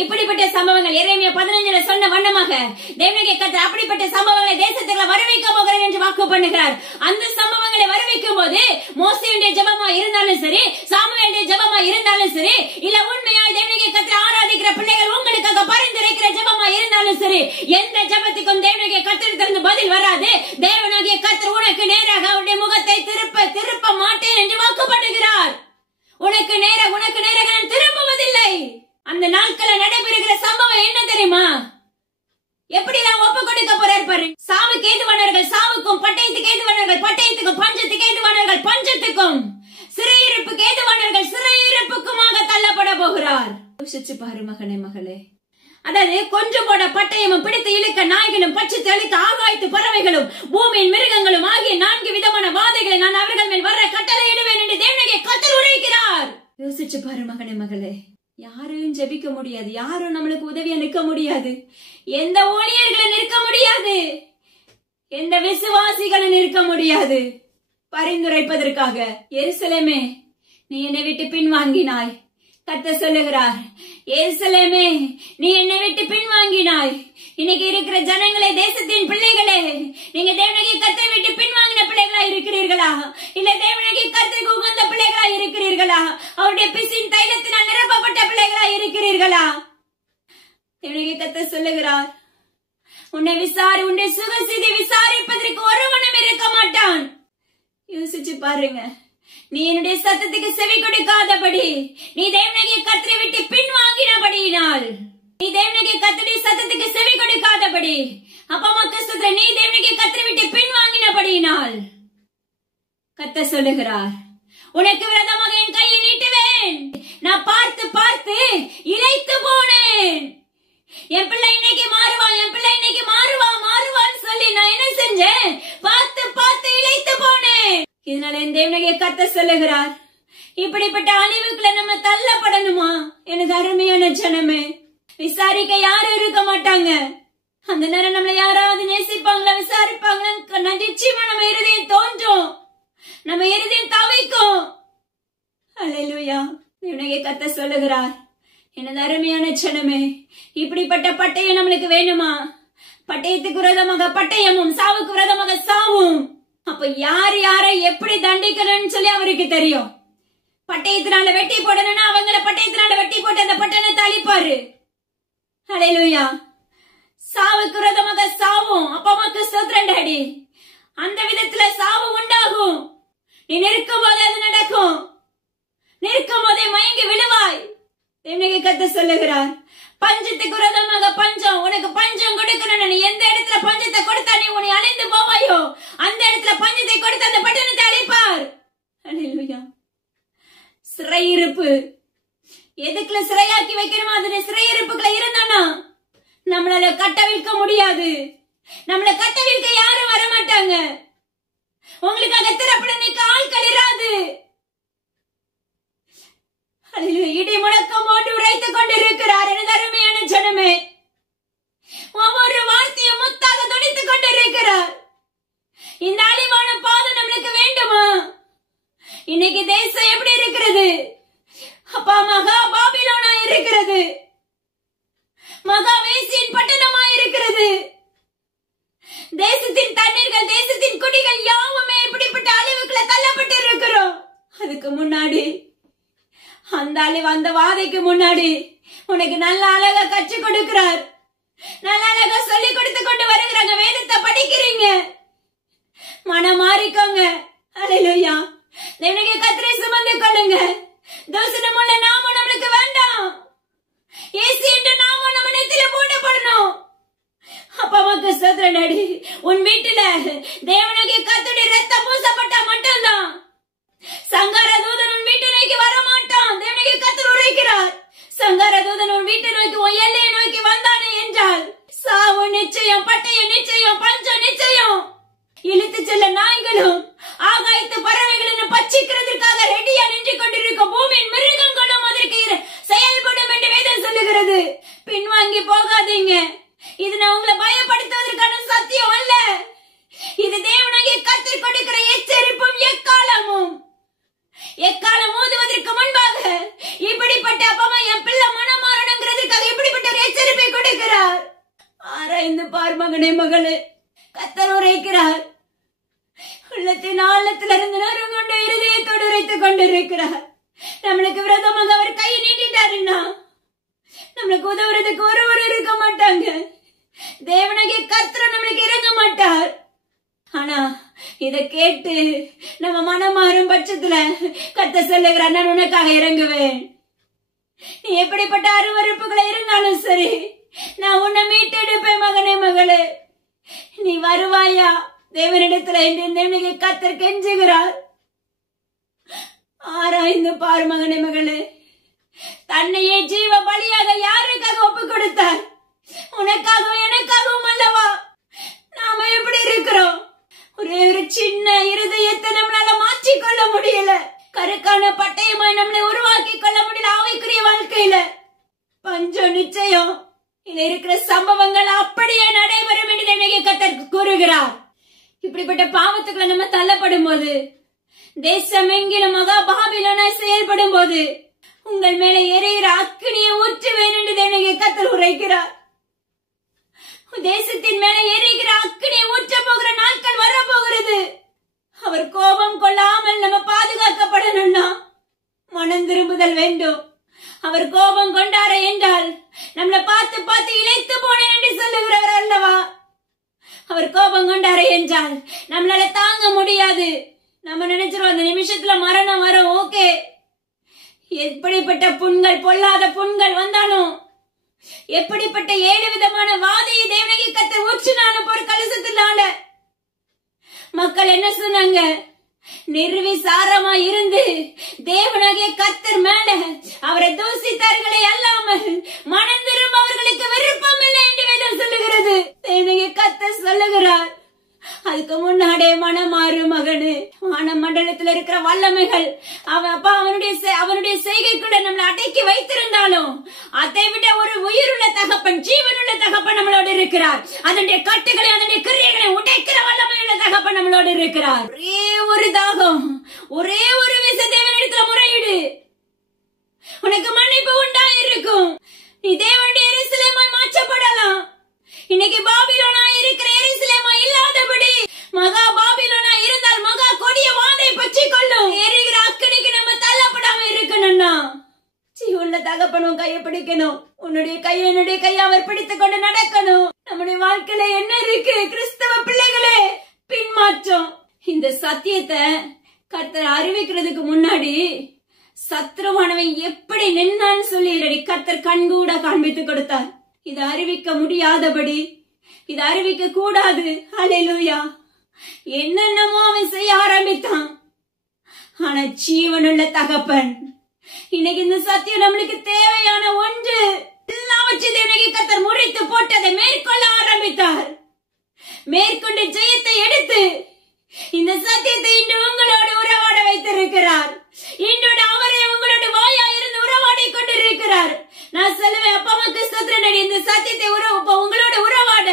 இப்படிப்பட்ட சம்பவங்கள் எரேமியா 15 சொன்ன வண்ணமாக தேவனாகிய கர்த்தர் அப்படிப்பட்ட சம்பவங்களை தேசத்துக்கு வரவைக்க போகிறார் என்று வாக்கு பண்ணுகிறார். அந்த சம்பவங்களை வரவைக்கும் போது மோசேயுடைய ஜெபமா இருந்தாலும் சரி, சாமுவேலுடைய ஜெபமா இருந்தாலும் சரி, இல்ல உண்மையாய் தேவனாகிய கர்த்தரை ஆராதிக்கிற பிள்ளைகள் உங்களுக்காக பரிந்துரைக்கிற ஜெபமா இருந்தாலும் சரி, எந்த ஜெபத்துக்கும் தேவனாகிய கர்த்தரிடமிருந்து பதில் வராது. தேவனாகிய கர்த்தர் உனக்கு நேராக அவருடைய முகத்தை திருப்ப மாட்டேன் என்று வாக்கு பண்ணுகிறார். உனக்கு நேராக நான் திரும்புவதில்லை. அந்த நாட்களில் நடைபெறுகிற சம்பவம் என்ன தெரியுமா? எப்படி நான் ஒப்பு கொடுக்க போறார் பாரு. சாவுக்கு ஏதுவானவர்கள் சாவுக்கும், பட்டயத்துக்கு ஏதுவானவர்கள் பட்டயத்துக்கும், பஞ்சத்துக்கு ஏதுவானவர்கள் பஞ்சத்துக்கும், சிறையிருப்புக்கு ஏதுவானவர்கள் சிறையிருப்புக்குமாக தள்ளப்பட போகிறார். யோசிச்சு பாரு மகனே, மகளே. அதாவது கொஞ்சம் போட பட்டயமும், பிடித்து இழுக்க நாய்களும், பச்சை தெளிக்க ஆகாயத்து பறவைகளும், பூமியின் மிருகங்களும் ஆகிய 4 விதமான வாதைகளை நான் அவர்கள் மேல் வர கட்டளையிடுவேன் என்று தேவனாகிய கர்த்தர் உரைக்கிறார். யோசிச்சு பாரு மகனே, மகளே. யாரும் ஜெபிக்க முடியாது, யாரும் நம்மளுக்கு உதவியா நிற்க முடியாது, எந்த ஊழியர்களும் நிற்க முடியாது, எந்த விசுவாசிகளும் நிற்க முடியாது பரிந்துரைப்பதற்காக. எருசலேமே, நீ என்னை விட்டு பின்வாங்கினாய். கர்த்தர் சொல்லுகிறார், எருசலேமே, நீ என்னை விட்டு பின்வாங்கினாய். இன்னைக்கு இருக்கிற ஜனங்களே, தேசத்தின் பிள்ளைகளே, நீங்க தேவனாகிய கர்த்தரை விட்டு பின்வாங்கின பிள்ளைகளா இருக்கிறீர்களா? இல்ல தேவனாகிய கர்த்தருக்கு உகந்த பிள்ளைகளா இருக்கிறீர்களா? அவருடைய பிசின் தைலத்தினால் நிரப்பப்பட்ட பிள்ளைகளா இருக்கிறீர்களா? தேவனாகிய கர்த்தர் சொல்லுகிறார், உன்னை சுகசிதி விசாரிப்பதற்கு ஒருவனும் இருக்க மாட்டான். யோசிச்சு பாருங்க. நீ என்னுடைய சத்தத்துக்கு செவி கொடுக்காதபடி, நீ தேவனாகிய கர்த்தரை விட்டு பின்வாங்கினபடியினால், நீ தேவனாகிய கர்த்தருடைய சத்தத்துக்கு செவி கொடுக்காதபடி, அப்பா மக்கள் சொல்ற, நீ தேவனாகிய கர்த்தரை விட்டு பின்வாங்கினபடியினால் கர்த்தர் சொல்லுகிறார், உனக்கு விரோதமாக என் கையை நீட்டுவேன். நான் பார்த்து பார்த்து இளைத்து போனேன். என் பிள்ளை இன்னைக்கு மாறுவான், என் பிள்ளை இன்னைக்கு மாறுவான்னு சொல்லி நான் என்ன செஞ்சேன்? பார்த்து பார்த்து இளைத்து போனேன். இதனால என் தேவனாகிய கர்த்தர் சொல்லுகிறார், இப்படிப்பட்ட அழிவுக்குள்ள நம்ம தள்ளப்படணுமா? எனக்கு அருமையான ஜனமே, விசாரிக்க யாரும் இருக்க மாட்டாங்க. அந்த நேரம் நம்மள யாராவது நேசிப்பாங்களா, விசாரிப்பாங்களா? நிச்சயமா நம்ம இருதயம் தோன்றும், நம்ம இருதயம் தவிக்கும். அல்லேலூயா. தேவனாகிய கர்த்தர் சொல்லுகிறார், எனது அருமையான ஜனமே, இப்படிப்பட்ட பட்டயம் நம்மளுக்கு வேணுமா? பட்டயத்துக்கு விரோதமாக பட்டயமும், சாவுக்கு விரோதமாக சாவும். அப்ப யார் யாரை எப்படி தண்டிக்கணும்னு சொல்லி அவருக்கு தெரியும். பட்டயத்தினால வெட்டி போடணும்னா அவங்கள பட்டயத்தினால வெட்டி போட்டு அந்த பட்டணத்தை அழிப்பாரு. அல்லேலூயா. சாவுக்கு விரோதமாக சாவும். அப்பாவுக்கு ஸ்தோத்திரம் டாடி. அந்த விதத்துல சாவு உண்டாகும். நீ நிற்கும் போதே அது நடக்கும். நிற்கும் போதே மயங்கி விழுவாய். தேவனாகிய கர்த்தர் சொல்லுகிறார், பஞ்சத்துக்கு விரோதமாக பஞ்சம். உனக்கு பஞ்சம் கொடுக்கணும். நீ எந்த இடத்துல பஞ்சத்தை கொடுத்தா நீ உன்னை அழிந்து போவாயோ அந்த இடத்துல பஞ்சத்தை கொடுத்து அந்த பட்டணத்தை அழிப்பார். அல்லேலூயா. சிறையிருப்பு எதுக்குள்ள சிறையாக்கி வைக்கணுமோ அதுல சிறையிருப்புக்குள்ள இருந்தானா நம்மளால கட்டவிழ்க்க முடியாது. நம்மள கட்டவிழ்க்க யாரும் வரமாட்டாங்க. உங்களுக்காக திறப்படனுக்கு ஆட்கள் இராது. இடி முழக்கம் போட்டு உரைத்துக் கொண்டிருக்கிறார். எனது அருமையான ஜனமே, ஒவ்வொரு வார்த்தையும் முத்தாக துணித்துக் கொண்டிருக்கிறார். இந்த அழிவான பாதம் நம்மளுக்கு வேண்டுமா? இன்னைக்கு தேசம் எப்படி இருக்கிறது? அப்பா மகா பாபிலோனா இருக்கிறது. மகா வேசியின் பட்டணமா இருக்கிறது. தேசத்தின் தண்ணீர்கள், தேசத்தின் குடிகள் யாவுமே இப்படிப்பட்ட அழிவுக்குள்ள தள்ளப்பட்டு இருக்கிறோம். அதுக்கு முன்னாடி அந்த அழிவு, அந்த வாதைக்கு முன்னாடி உனக்கு நல்ல அழகா கற்றுக் கொடுக்கிறார். நல்ல அழகா சொல்லி கொடுத்து கொண்டு வருகிறாங்க. வேதத்தை படிக்கிறீங்க, மனம் மாறிக்கோங்க. அல்லேலூயா. தேவனாகிய கர்த்தரை சுமந்து கொள்ளுங்க. தூசணமுள்ள நாமம் நம்மளுக்கு வேண்டாம். இயேசு என்ற நாமம் நம்ம நெத்தியில போடப்படணும். அப்பாவுக்கு ஸ்தோத்திரம் டாடி. உன் வீட்டுல தேவனாகிய கர்த்தருடைய ரத்தம் பூசப்பட்டா மட்டும்தான் சங்கார தூதன் உன் வீட்டை நோக்கி வர மாட்டான். தேவனாகிய கர்த்தர் உரைக்கிறார், சங்கார தூதன் உன் வீட்டை நோக்கி, உன் எல்லையை நோக்கி வந்தானே என்றால் சாவு நிச்சயம், பட்டயம் நிச்சயம், பஞ்சம் நிச்சயம். இழுத்து செல்ல நாய்களும் ஆகாயத்து பறவைகளும் பச்சிக்கிறதுக்காக ரெடியா நின்று கொண்டிருக்கும் பூமியின் மிருகங்களும் அதற்கு செயல்படும் என்று வேதம் சொல்லுகிறது. பின்வாங்கி போகாதீங்க. இது நான் உங்களை பயப்படுத்துவதற்கான சத்தியம் அல்ல. இது தேவனாகிய கர்த்தர் கொடுக்கிற எச்சரிப்பும் எக்காலமும். எக்காலம் ஊதுவதற்கு முன்பாக இப்படிப்பட்ட அப்பமா என் பிள்ளை மனம் மாறணுங்கிறதுக்காக இப்படிப்பட்ட ஒரு எச்சரிப்பை கொடுக்கிறார். ஆராய்ந்து பார் மகனே, மகளே, கர்த்தர் உரைக்கிறார். உள்ளத்தின் ஆழத்திலிருந்து நறுங்கொண்ட இருதயத்தோடு உரைத்துக் கொண்டிருக்கிறார். நம்மளுக்கு விரோதமாக அவர் கை நீட்டிட்டாருன்னா நம்மளுக்கு உதவுறதுக்கு ஒருவர் இருக்க மாட்டாங்க. தேவனாகிய கர்த்தர் நம்மளுக்கு இறங்க மாட்டார். ஆனா இத கேட்டு நம்ம மனம் மாறும் பட்சத்துல கர்த்தர் சொல்லுகிறார், நான் உனக்காக இறங்குவேன். நீ எப்படிப்பட்ட அருவருப்புகளை இருந்தாலும் சரி, நான் உன்னை மீட்டெடுப்பேன். மகனே, மகளே, நீ வருவாயா தேவனிடத்துல என்று தேவனாகிய கர்த்தர் கெஞ்சுகிறார். ஆராய்ந்து பார் மகனே, மகளே. தன்னையே ஜீவ பலியாக யாருக்காக ஒப்பு கொடுத்தார்? உனக்காகவும் எனக்காகவும் அல்லவா? நாம எப்படி இருக்கிறோம்? ஒரே ஒரு சின்ன இருதயத்தை நம்மளால மாற்றிக்கொள்ள முடியல. கருக்கான பட்டயமாய் நம்மளை உருவாக்கி கொள்ள முடியல. ஆவிக்குரிய வாழ்க்கையில பஞ்சம் நிச்சயம். இதுல இருக்கிற சம்பவங்கள் அப்படியே நடைபெறும் என்று தேவனாகிய கர்த்தர் கூறுகிறார். இப்படிப்பட்ட பாவத்துக்குள்ள நம்ம தள்ளப்படும் போது, தேசம் எங்கிலும் மகா பாபிலோனா செயல்படும் போது உங்கள் மேல எரிகிற அக்கினியை ஊற்றுவேன் என்று தேவனாகிய கர்த்தர் உரைக்கிறார். தேசத்தின் மேல எரிகிற அக்கினியை ஊற்ற போகிற நாட்கள் வர போகிறது. அவர் கோபம் கொள்ளாமல் நம்ம பாதுகாக்கப்படணும்னா மனம் திரும்புதல் வேண்டும். அவர் கோபம் கொண்டார என்றால் நம்மளை பார்த்து பார்த்து இழைத்து போனேன் என்று சொல்லுகிறவர் அல்லவா? அவர் கோபம் கொண்டார என்றால் நம்மளால தாங்க முடியாது. நம்ம நினைச்சிருவோம் அந்த நிமிஷத்துல மரணம் வரும். ஓகே, எப்படிப்பட்ட புண்கள், பொல்லாத புண்கள் வந்தாலும், எப்படிப்பட்ட 7 விதமான வாதையை தேவனாகிய கர்த்தர் ஊற்றினான ஒரு கலசத்தினால மக்கள் என்ன சொன்னாங்க? நிர்விசாரமா இருந்து தேவனாகிய கர்த்தர் மேல அவரை தூசித்தார்களே அல்லாமல் மனம் திரும்ப அவர்களுக்கு விருப்பம் இல்லை என்று வேதம் சொல்லுகிறது. தேவனாகிய கர்த்தர் சொல்லுகிறார், அதுக்கு முன்னாடியே மனமாறு மகனு, மண்டலத்தில் இருக்கிற வல்லமைகள் அவனுடைய செய்கை கூட நம்மளை அடக்கி வைத்திருந்தாலும் அதை விட ஒரு உயிருள்ள தகப்பன், ஜீவனுள்ள தகப்பன் நம்மளோடு இருக்கிறார். அதனுடைய கட்டுகளை, அதனுடைய கிரியைகளை உடைக்கிற வல்லமையுள்ள தகப்பன் நம்மளோடு இருக்கிறார். ஒரே ஒரு தாகம், ஒரே ஒரு விச தேவனிடத்துல முறையீடு, உனக்கு மன்னிப்பு உண்டாயிருக்கும். நீ தேவனுடைய எருசலேமாய் மாற்றப்படலாம். இன்னைக்கு பாபிலோனா இருக்கிற எருசலேமா இல்லாதபடி மகா பாபிலோனா இருந்தால் மகா கொடிய வாதை பற்றி கொள்ளும். எரிகிற அக்கனிக்கு நம்ம தள்ளப்படாம இருக்கணும்னா உள்ள தகப்பனும் கையை பிடிக்கணும். உன்னுடைய கையை என்னுடைய கையை அவர் பிடித்துக் கொண்டு நடக்கணும். நம்முடைய வாழ்க்கையில என்ன இருக்கு கிறிஸ்தவ பிள்ளைகளே? பின்மாற்றம். இந்த சத்தியத்தை கர்த்தர் அறிவிக்கிறதுக்கு முன்னாடி சத்ருவானவன் எப்படி நின்னான்னு சொல்லி கர்த்தர் கண்கூட காண்பித்து கொடுத்தார். இதை அறிவிக்க முடியாதபடி, இதை அறிவிக்க கூடாது. ஹல்லேலூயா. என்னென்னமோ அவன் செய்ய ஆரம்பித்தான். ஆனா ஜீவனுள்ள தகப்பன், இன்னைக்கு இந்த சத்தியம் நம்மளுக்கு தேவையான ஒன்று. எல்லாவற்றையும் கர்த்தர் முறித்து போட்டதை மேற்கொள்ள ஆரம்பித்தார். மேற்கொண்டு ஜெயத்தை எடுத்து இந்த சத்தியத்தை இன்று உங்களோடு உறவாட வைத்திருக்கிறார். இன்றோடு அவரை உங்களோட வாயா இருந்து உறவாடி கொண்டிருக்கிறார். நான் சொல்லுவேன், அப்பா அம்மாக்கு ஸ்தோத்திரம். இந்த சத்தியத்தை உங்களோட உறவாட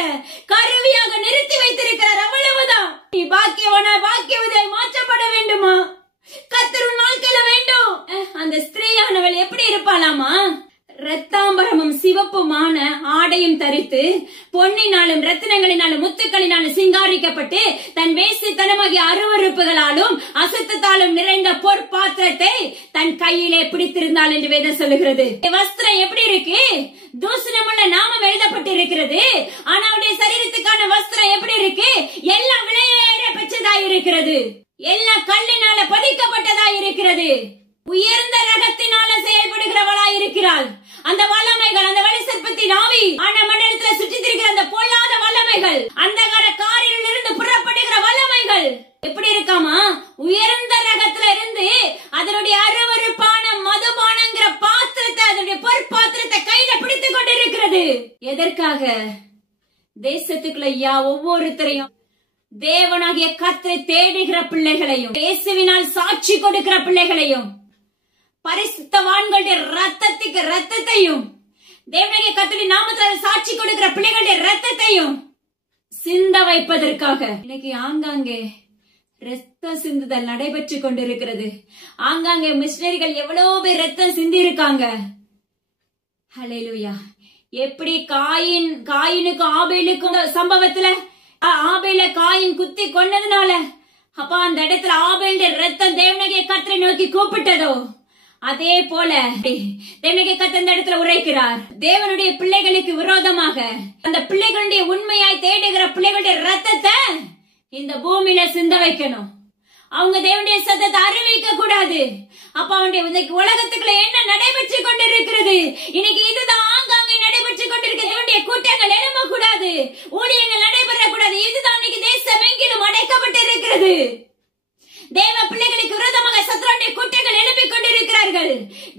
கருவியாக நிறுத்தி வைத்திருக்கிறார். அவ்வளவுதான். நீ பாக்கியவனா பாக்கியவதாய் மாற்றப்பட வேண்டுமா? கர்த்தர் உன் வாழ்க்கையில வேண்டும். அந்த ஸ்திரீயானவள் எப்படி இருப்பாளாமா? ரத்தாம்பரமும் சிவப்புமான ஆடையும் தரித்து பொன்னினாலும் ரத்தினங்களினாலும் முத்துக்களினாலும் சிங்காரிக்கப்பட்டு தன் வேசித்தனமாகிய அருவருப்புகளாலும் அசுத்தத்தாலும் நிறைந்த பொற்பாத்திரத்தை தன் கையிலே பிடித்திருந்தாள் என்று வேதம் சொல்லுகிறது. வஸ்திரம் எப்படி இருக்கு? தூசணமுள்ள நாமம் எழுதப்பட்டு இருக்கிறது. ஆனா அவருடைய சரீரத்துக்கான வஸ்திரம் எப்படி இருக்கு? எல்லாம் விலையேற பெற்றதாய் இருக்கிறது. எல்லாம் கல்லினால பதிக்கப்பட்டதாய் இருக்கிறது. உயர்ந்த ரகத்தினால செயல்படுகிறவளாய் இருக்கிறாள். அந்த வல்லமைகள், அந்த வலி சர்ப்பத்தின் ஆவி மண்டலத்தில் சுற்றி திரிகிற அந்த பொல்லாத வல்லமைகள், அந்தகார காரில் இருந்து புறப்படுகிற வல்லமைகள் எப்படி இருக்காமா? உயர்ந்த ரகத்துல இருந்து அதனுடைய அருவருப்பான மதுபானங்கிற பாத்திரத்தை, அதனுடைய பொற்பாத்திரத்தை கையில பிடித்துக் கொண்டிருக்கிறது. எதற்காக? தேசத்துக்குள்ள ஒவ்வொருத்தரையும் தேவனாகிய கர்த்தரை தேடுகிற பிள்ளைகளையும், இயேசுவினால் சாட்சி கொடுக்கிற பிள்ளைகளையும், பரிசுத்தவான்களுடைய ரத்தத்தையும், தேவனாகிய கர்த்தருடைய நாமத்தில் சாட்சி கொடுக்கிற பிள்ளைகளுடைய ரத்தத்தையும் சிந்த வைப்பதற்காக இன்னைக்கு ஆங்காங்கே ரத்த சிந்துதல் நடைபெற்று கொண்டிருக்கிறது. ஆங்காங்கே மிஷனரிகள் எவ்வளவு பேர் ரத்தம் சிந்தி இருக்காங்க. ஹல்லேலூயா. எப்படி காயினுக்கும் ஆபேலுக்கும் சம்பவத்துல ஆபேல காயின் குத்தி கொன்னதுனால அப்பா அந்த இடத்துல ஆபேலுடைய ரத்தம் தேவனாகிய கர்த்தரை நோக்கி கூப்பிட்டதோ, அதே போல தேவனாகிய கர்த்தர் இந்த இடத்துல உரைக்கிறார். தேவனுடைய பிள்ளைகளுக்கு விரோதமாக அந்த பிள்ளைகளுடைய உண்மையாய் தேடுகிற பிள்ளைகளுடைய ரத்தத்தை இந்த பூமியில சிந்த வைக்கணும். அவங்க தேவனுடைய சத்தத்தை அறிவிக்க கூடாது. அப்ப அவனுடைய உலகத்துக்குள்ள என்ன நடைபெற்று கொண்டிருக்கிறது? இன்னைக்கு இதுதான் ஆங்காங்கே நடைபெற்று கொண்டிருக்கிறது. தேவனுடைய கூட்டங்கள் எழும்ப கூடாது, ஊழியங்கள் நடைபெறக்கூடாது. இதுதான் இன்னைக்கு தேசம் எங்கிலும் அடைக்கப்பட்டு இருக்கிறது. தேவ பிள்ளைகளுக்கு விரோதமாக சத்ருடைய கூட்டங்கள் எழுப்பிக் கொண்டிருக்கிறார்கள்.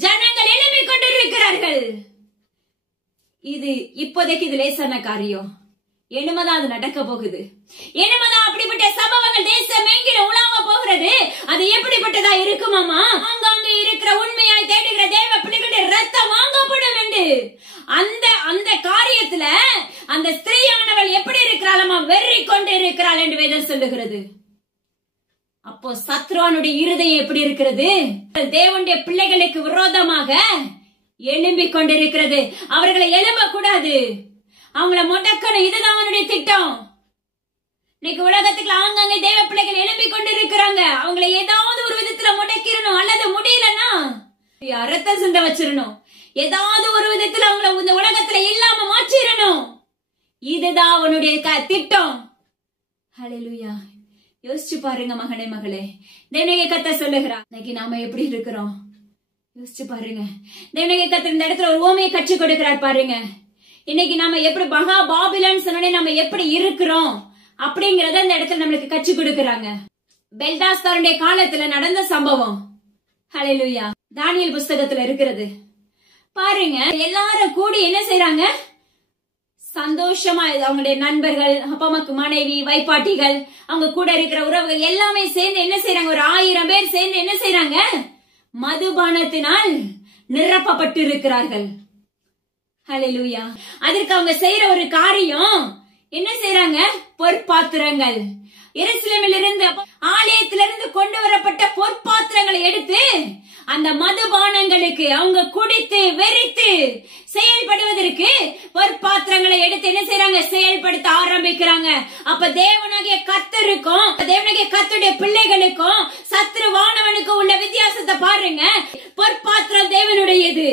ஜனங்கள் எழுப்பிக் கொண்டிருக்கிறார்கள். இது இப்போதைக்கு இது லேசான காரியம். இனிமேதான் அது நடக்க போகுது. இனிமேதான் அப்படிப்பட்ட சம்பவங்கள் தேசம் எங்கிலும் உலாவ போகிறது. அது எப்படிப்பட்டதா இருக்குமாமா? ஆங்காங்கே இருக்கிற உண்மையாய் தேடுகிற தேவ பிள்ளைகளுடைய ரத்தம் வாங்கப்படும் என்று அந்த காரியத்துல அந்த ஸ்திரீயானவள் எப்படி இருக்கிறாளமா? வெறி கொண்டு இருக்கிறாள் என்று வேதம் சொல்லுகிறது. அப்போ சத்ருவானுடைய இருதயம் எப்படி இருக்கிறது? தேவனுடைய பிள்ளைகளுக்கு விரோதமாக எழும்பிக் கொண்டிருக்கிறது. அவர்களை எழும்ப கூடாது, அவங்கள முடக்கணும். இதுதான் அவனுடைய திட்டம். இன்னைக்கு உலகத்துக்கு ஆங்காங்கே தேவ பிள்ளைகள் எழும்பிக் கொண்டிருக்கிறாங்க. அவங்களை ஏதாவது ஒரு விதத்துல முடக்கிடணும், அல்லது முடியலன்னா ரத்தம் சிந்த வச்சிடணும். ஏதாவது ஒரு விதத்துல அவங்கள இந்த உலகத்துல இல்லாம மாற்றிடணும். இதுதான் அவனுடைய திட்டம். ஹல்லேலூயா. யோசிச்சு பாருங்க மகனே, மகளே. தேவனாகிய கர்த்தர் சொல்லுகிறார், இன்னைக்கு நாம எப்படி இருக்கிறோம் யோசிச்சு பாருங்க. தேவனாகிய கர்த்தர் இந்த இடத்துல ஒரு ஓமையை கற்றுக் கொடுக்கிறார் பாருங்க. இன்னைக்கு நாம எப்படி மகா பாபிலோன் சொன்னே நம்ம எப்படி இருக்கிறோம் அப்படிங்கறத இந்த இடத்துல நம்மளுக்கு கற்றுக் கொடுக்கறாங்க. பெல்தாஸ்தாருடைய காலத்துல நடந்த சம்பவம். ஹல்லேலூயா. தானியேல் புஸ்தகத்துல இருக்கிறது. பாருங்க, எல்லாரும் கூடி என்ன செய்யறாங்க? சந்தோஷமா அவங்களுடைய நண்பர்கள், அப்பா அம்மாக்கு மனைவி, வைப்பாட்டிகள், அவங்க கூட இருக்கிற உறவுகள் எல்லாமே சேர்ந்து என்ன செய்யறாங்க? ஒரு 1000 பேர் சேர்ந்து என்ன செய்யறாங்க? மதுபானத்தினால் நிரப்பப்பட்டு இருக்கிறார்கள். ஹல்லேலூயா. அதற்கு அவங்க செய்யற ஒரு காரியம் என்ன செய்யறாங்க? பொற்பாத்திரங்கள், எருசலேமில் இருந்து ஆலயத்திலிருந்து கொண்டு வரப்பட்ட பொற்பாத்திரங்களை எடுத்து அந்த மதுபானங்களுக்கு அவங்க குடித்து வெறித்து செயல்படுவதற்கு பொற்பாத்திரங்களை எடுத்து என்ன செய்யறாங்க? செயல்படுத்த ஆரம்பிக்கிறாங்க. அப்ப தேவனாகிய கர்த்தருக்கும் தேவனாகிய கர்த்தருடைய பிள்ளைகளுக்கும் சத்ருவானவனுக்கும் உள்ள வித்தியாசத்தை பாருங்க. பொற்பாத்திரம் தேவனுடையது.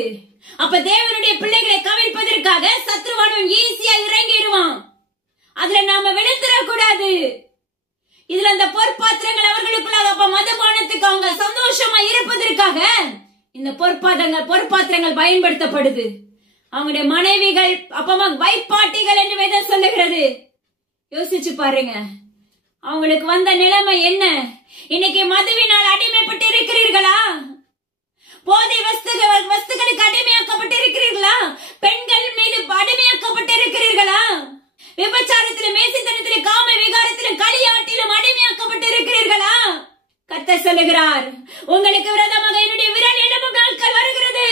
அப்ப தேவனுடைய பிள்ளைகளை கவிழ்ப்பதற்காக சத்ருவானவன் ஈஸியா இறங்கிடுவான். அதுல நாம விழுந்துடக்கூடாது. இதுல அந்த பொற்பாத்திரங்கள் அவர்களுக்குள்ளாக அப்ப மதுபானத்துக்கு அவங்க சந்தோஷமா இருப்பதற்காக இந்த பொற்பாத்திரங்கள் பயன்படுத்தப்படுது. அவங்களுடைய மனைவிகள், அப்பமா வைப்பாட்டிகள் என்று வேதம் சொல்லுகிறது. யோசிச்சு பாருங்க, அவங்களுக்கு வந்த நிலைமை என்ன? இன்னைக்கு மதுவினால் அடிமைப்பட்டு இருக்கிறீர்களா? போதை வஸ்துகளுக்கு அடிமையாக்கப்பட்டு இருக்கிறீர்களா? பெண்கள் மீது அடிமையாக்கப்பட்டு இருக்கிறீர்களா? விபச்சாரத்திலும் மேசித்தனத்திலும் காம விகாரத்திலும் களியாட்டிலும் அடிமையாக்கப்பட்டு இருக்கிறீர்களா? கர்த்தர் சொல்லுகிறார், உங்களுக்கு விரோதமாக என்னுடைய விரல் எழும்பும் நாட்கள் வருகிறது.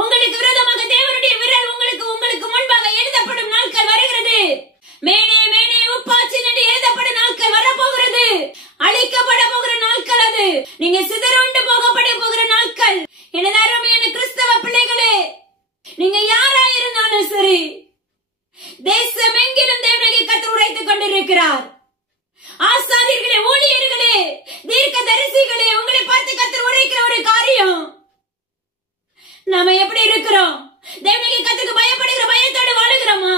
உங்களுக்கு விரோதமாக தேவனுடைய விரல் உங்களுக்கு முன்பாக எழுதப்படும் நாட்கள் வருகிறது. மேனே மேனே உப்பாச்சின் என்று எழுதப்படும் நாட்கள் வரப்போகிறது. அழிக்கப்பட போகிற நாட்கள் அது. நீங்க சிதறுண்டு போகப்பட போகிற நாட்கள். எனது அருமையான கிறிஸ்தவ பிள்ளைகளே, நீங்க யாரா இருந்தாலும் சரி, தேசம் எங்கிலும் தேவனாகிய கர்த்தர் உரைத்துக் கொண்டிருக்கிறார். ஆசாரியர்களே, ஊழியர்களே, தீர்க்கதரிசிகளே, உங்களை பார்த்து கர்த்தர் உரைக்கிற ஒரு காரியம். நாம எப்படி இருக்கிறோம்? தேவனாகிய கர்த்தருக்கு பயப்படுகிற பயத்தோடு வாழுகிறோமா?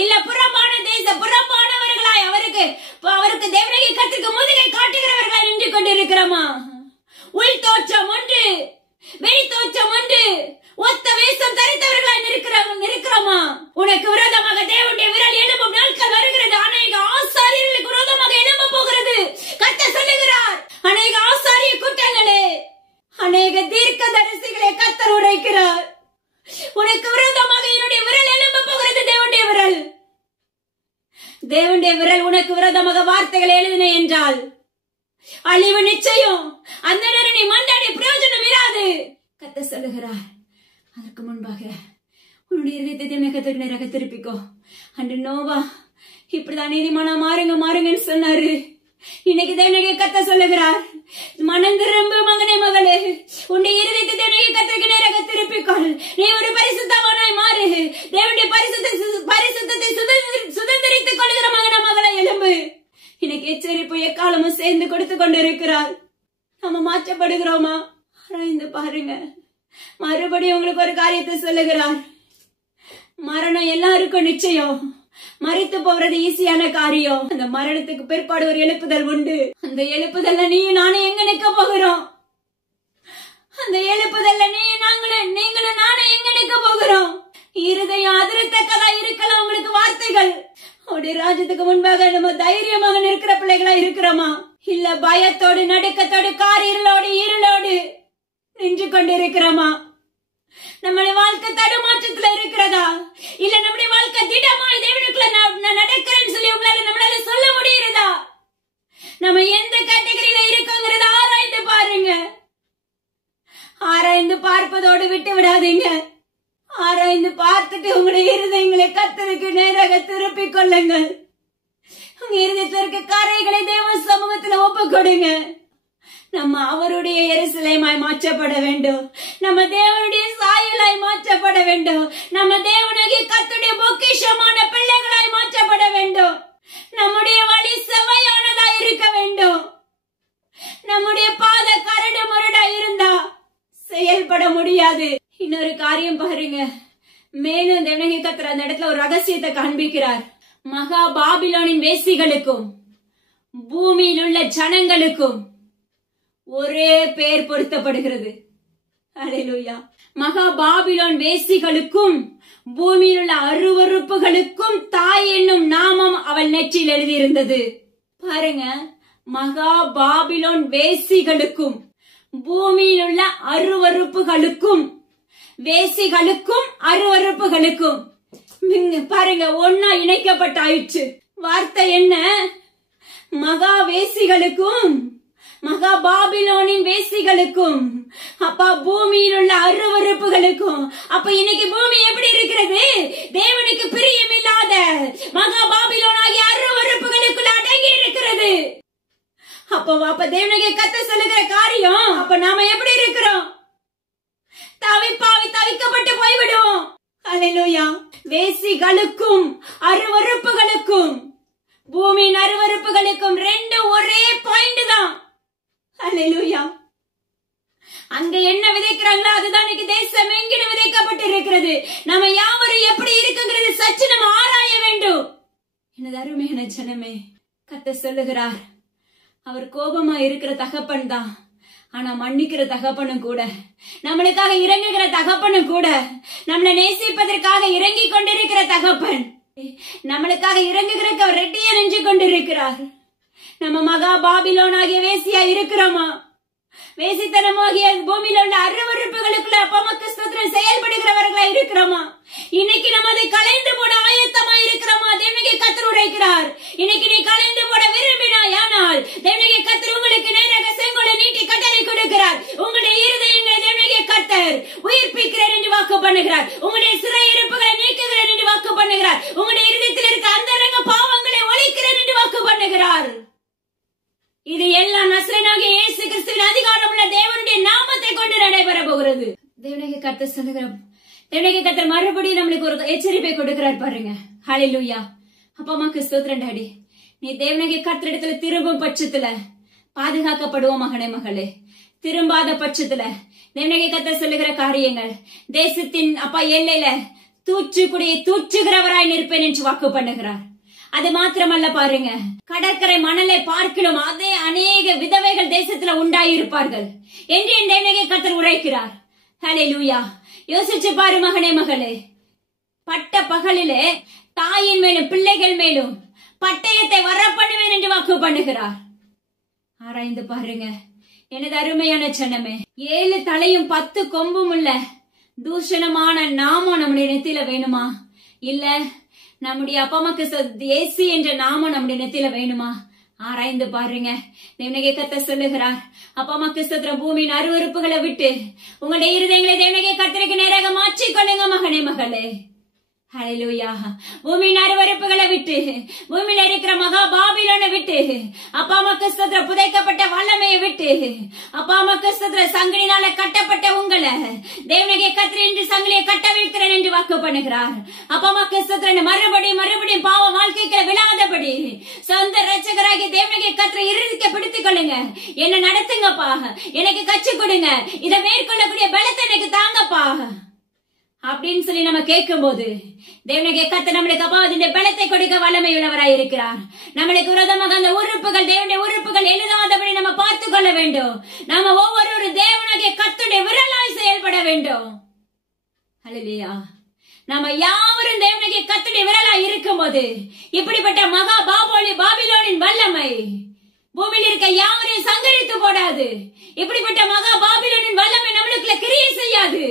இல்ல புறம்பானவர்களாய் அவருக்கு தேவனாகிய கர்த்தருக்கு முதுகை காட்டுகிறவர்களாய் நின்று கொண்டிருக்கிறோமா? உள் தோற்றம் ஒன்று, வெளி தோற்றம் ஒன்று, ஒத்த வேஷம் தரித்தவர்களாய் இருக்கிறோமா? உனக்கு விரோதமாக தேவனுடைய விரல் எழும்பும் நாட்கள் வருகிறது. அநேக ஆசாரியர்களுக்கு விரோதமாக எழும்ப போகிறது. கர்த்தர் சொல்லுகிறார், அநேக ஆசாரிய கூட்டங்களே, அநேக தீர்க்கதரிசிகளே, கர்த்தர் உரைக்கிறார், உனக்கு விரோதமாக என்னுடைய விரல் எழும்ப போகிறது. தேவனுடைய விரல் உனக்கு விரோதமாக வார்த்தைகளை எழுதின என்றால் அழிவு நிச்சயம். அந்த நேரம் நீ மண்டாடி பிரயோஜனம் இராது. கர்த்தர் சொல்லுகிறார், அதற்கு முன்பாக உன்னுடைய இதயத்தை கர்த்தருக்கு நேராக திருப்பிக்கோ. அன்று நோவா இப்படிதான் நீதிமானா மாறுங்கன்னு சொன்னாரு. இன்னைக்கு தேவனாகிய கர்த்தர் சொல்லுகிறார், மனம் திரும்பு மகனே மகளே, உன்னுடைய இருதயத்தை தேவனாகிய கர்த்தருக்கு நேராக திருப்பிக்கொள். நீ ஒரு பரிசுத்தவானாய் மாறு. தேவனுடைய பரிசுத்தத்தை சுதந்திரித்துக் கொள்கிற மகன மகளை எழும்பு. இன்னைக்கு எச்சரிப்பு எக்காலமும் சேர்ந்து கொடுத்து கொண்டிருக்கிறார். நம்ம மாற்றப்படுகிறோமா? ஆராய்ந்து பாருங்க. மறுபடியும் உங்களுக்கு ஒரு காரியத்தை சொல்லுகிறார். மரணம் எல்லாருக்கும் நிச்சயம். மரித்து போறது ஈஸியான காரியம். அந்த மரணத்துக்கு பிற்பாடு ஒரு எழுப்புதல் உண்டு. அந்த எழுப்புதல்ல நீயும் நானும் எங்க நிக்க போகிறோம்? அந்த எழுப்புதல்ல நீங்களும் நானும் எங்க நிக்க போகிறோம்? இருதயம் அதிரத்தக்கதா இருக்கலாம் உங்களுக்கு வார்த்தைகள். அவருடைய ராஜ்யத்துக்கு முன்பாக நம்ம தைரியமாக இருக்கிற பிள்ளைகளா இருக்கிறோமா? இல்ல பயத்தோடு நடுக்கத்தோடு இருளோடு நின்று கொண்டிருக்கிறோமா? நம்முடைய வாழ்க்கை தடுமாற்றத்துல இருக்கிறதா? இல்ல நம்முடைய வாழ்க்கை திடமாய் தேவனுக்குள்ள நான் நடக்கிறேன்னு சொல்லி நம்மளால சொல்ல முடியுறதா? நம்ம எந்த கேட்டகரியில இருக்கோங்கிறத ஆராய்ந்து பாருங்க. ஆராய்ந்து பார்ப்பதோடு விட்டு விடாதீங்க. ஆராய்ந்து பார்த்துட்டு உங்களுடைய இருதயங்களை கர்த்தருக்கு நேராக திருப்பிக் கொள்ளுங்கள். உங்க இருதயத்தில் இருக்க காரியங்களை தேவ சமூகத்துல ஒப்பு கொடுங்க. நம்ம அவருடைய எருசலேமாய் மாற்றப்பட வேண்டும். நம்ம தேவனுடைய சாயலாய் மாற்றப்பட வேண்டும். நம்ம தேவனாகிய கர்த்தருடைய பொக்கிஷமான பிள்ளைகளாய் மாற்றப்பட வேண்டும். நம்முடைய வழி செவ்வையானதாய் இருக்க வேண்டும். நம்முடைய பாத கரடு முரடா இருந்தா செயல்பட முடியாது. இன்னொரு காரியம் பாருங்க. மேலும் தேவனாகிய கர்த்தர் அந்த இடத்துல ஒரு ரகசியத்தை காண்பிக்கிறார். மகா பாபிலோனின் வேசிகளுக்கும் பூமியில் உள்ள ஜனங்களுக்கும் ஒரே பெயர் பொருத்தப்படுகிறது. அல்லேலூயா. மகா பாபிலோன் வேசிகளுக்கும் பூமியில் உள்ள அருவருப்புகளுக்கும் தாய் என்னும் நாமம் அவள் நெற்றியில் எழுதியிருந்தது. பாருங்க, மகா பாபிலோன் வேசிகளுக்கும் பூமியில் உள்ள அருவருப்புகளுக்கும் வேசிகளுக்கும் அருவருப்புகளுக்கும் பாருங்க, ஒன்னா இணைக்கப்பட்டாயிற்று. வார்த்தை என்ன? மகா வேசிகளுக்கும் மகா பாபிலோனின் வேசிகளுக்கும், அப்பா பூமியில் உள்ள அருவருப்புகளுக்கும். அப்ப இன்னைக்கு பூமி எப்படி இருக்கிறது? தேவனுக்கு பிரியமில்லாத மகா பாபிலோன் ஆகிய அருவருப்புகளுக்குள் அடங்கி இருக்கிறது. அப்ப தேவனுக்கு கர்த்தர் சொல்லுகிற காரியம், அப்ப நாம எப்படி இருக்கிறோம்? தவிக்கப்பட்டு போய்விடும். அல்லேலூயா. வேசிகளுக்கும் அருவருப்புகளுக்கும் பூமியின் அருவருப்புகளுக்கும் ரெண்டு ஒரே பாயிண்ட் தான். அல்லேலூயா. அங்க என்ன விதைக்கிறாங்களோ அதுதான் இன்னைக்கு தேசம் எங்கிலும் விதைக்கப்பட்டு இருக்கிறது. நம்ம யாவரும் எப்படி இருக்குங்கிறது சற்று நம்ம ஆராய வேண்டும். எனது அருமையான ஜனமே, கர்த்தர் சொல்லுகிறார், அவர் கோபமா இருக்கிற தகப்பன் தான், ஆனா மன்னிக்கிற தகப்பனும் கூட, நம்மளுக்காக இறங்குகிற தகப்பனும் கூட, நம்மளை நேசிப்பதற்காக இறங்கி கொண்டிருக்கிற தகப்பன், நம்மளுக்காக இறங்குகிறதுக்கு அவர் ரெட்டியா நெஞ்சு கொண்டிருக்கிறார். நம்ம மகா பாபிலோன் ஆகிய வேசியா இருக்கிறோமா? வேசித்தனமாகிய பூமியில உள்ள அருவருப்புகளுக்குள்ள அப்பமக்கு ஸ்தோத்திரம் செயல்படுகிறவர்களா இருக்கிறோமா? இன்னைக்கு நம்ம அதை கலைந்து போட ஆயத்தமா இருக்கிறோமா? தேவனுடைய கர்த்தர் உரைக்கிறார், இன்னைக்கு நீ கலைந்து போட விரும்பினாயானால் தேவனுடைய கர்த்தர் உங்களுக்கு நேராக செங்கோலை நீட்டி கட்டளை கொடுக்கிறார். உங்களுடைய இருதயங்களை தேவனுடைய கர்த்தர் உயிர்ப்பிக்கிறார் என்று வாக்கு பண்ணுகிறார். உங்களுடைய சிறையிருப்புகளை நீக்குகிறார் என்று வாக்கு பண்ணுகிறார். உங்களுடைய இருதயத்தில் இருக்க அந்தரங்க பாவங்களை ஒழிக்கிறார் என்று வாக்கு பண்ணுகிறார். இது எல்லாம் நசரேயனாகிய இயேசு கிறிஸ்துவின் அதிகாரம் உள்ள தேவனுடைய நாமத்தை கொண்டு நடைபெற போகிறது. தேவனுடைய கர்த்தர் சொல்லுகிறோம். தேவனுடைய கர்த்தர் மறுபடியும் நம்மளுக்கு ஒரு எச்சரிப்பை கொடுக்கிறார் பாருங்க. ஹல்லேலூயா. அப்பா அம்மாக்கு ஸ்தோத்திரம் டாடி. நீ தேவனுடைய கர்த்தரிடத்துல திரும்பும் பட்சத்துல பாதுகாக்கப்படுவோம் மகனே மகளே. திரும்பாத பட்சத்துல தேவனுடைய கர்த்தர் சொல்லுகிற காரியங்கள், தேசத்தின் அப்பா எல்லையில தூற்றுகிறவராய் நிற்பேன் என்று வாக்கு பண்ணுகிறார். அது மாத்திரமல்ல பாருங்க, கடற்கரை மணலை பார்க்கிறோம், அதே அநேக விதவைகள் தேசத்துல உண்டாயிருப்பார்கள் என்று தேவனுடைய கர்த்தர் உரைக்கிறார். ஹல்லேலூயா. யோசிச்சு பாரு மகனே மகளே, பட்ட பகலிலே தாயின் மேலும் பிள்ளைகள் மேலும் பட்டயத்தை வரப்பண்ணுவேன் என்று வாக்கு பண்ணுகிறார். ஆராய்ந்து பாருங்க எனது அருமையான ஜனமே. 7 தலையும் 10 கொம்பும் உள்ள தூஷணமான நாமம் நம்முடைய நெத்தியில வேணுமா? இல்ல நம்முடைய அப்பமக்கு ஏசி என்ற நாமம் நம்முடைய நெத்தியில வேணுமா? ஆராய்ந்து பாருங்க. தேவனுடைய கர்த்தர் சொல்லுகிறார், அப்பமக்கு சத்திர பூமியின் அருவருப்புகளை விட்டு உங்களுடைய இருதயங்களை தேவனுடைய கர்த்தருக்கு நேராக மாற்றிக்கொள்ளுங்க மகனே மகளே. ஹல்லேலூயா. பூமியின் அருவருப்புகளை விட்டு, பூமியில இருக்கிற மகா பாபிலோனை விட்டு, அப்பா மக்கள் புதைக்கப்பட்ட வல்லமையை விட்டு, அப்பா மக்கள் சங்கிலினால கட்டப்பட்ட உங்களை தேவனுடைய கர்த்தர் என்று சங்கிலியை கட்டவிழ்க்கிறேன் என்று வாக்கு பண்ணுகிறார். அப்பா மக்கள் மறுபடியும் பாவ வாழ்க்கைக்கு விழாதபடி சொந்த ரட்சகராகி தேவனுடைய கர்த்தரை இறுதிக்க பிடித்துக் கொள்ளுங்க. என்ன நடத்துங்கப்பா, எனக்கு கற்றுக் கொடுங்க, இதை மேற்கொள்ளக்கூடிய பலத்தை எனக்கு தாங்கப்பா அப்படின்னு சொல்லி நம்ம கேட்கும் போது தேவனுடைய கர்த்தர் நம்மளுக்கு அப்பா அதனுடைய பலத்தை கொடுக்க வல்லமை உள்ளவராய் இருக்கிறார். நம்மளுக்கு விரோதமாக அந்த உறுப்புகள், தேவனுடைய உறுப்புகள் எழுதாதபடி நம்ம பார்த்துக் கொள்ள வேண்டும். நாம ஒவ்வொரு தேவனுடைய கர்த்தருடைய விரலாய் செயல்பட வேண்டும். ஹல்லேலூயா. நாம யாவரும் தேவனுடைய கர்த்தருடைய விரலாய் இருக்கும் போது இப்படிப்பட்ட மகா பாபிலோனின் வல்லமை பூமியில் இருக்க யாவரையும் சங்கரித்து போடாது. இப்படிப்பட்ட மகா பாபிலோனின் வல்லமை நம்மளுக்குள்ள கிரியை செய்யாது.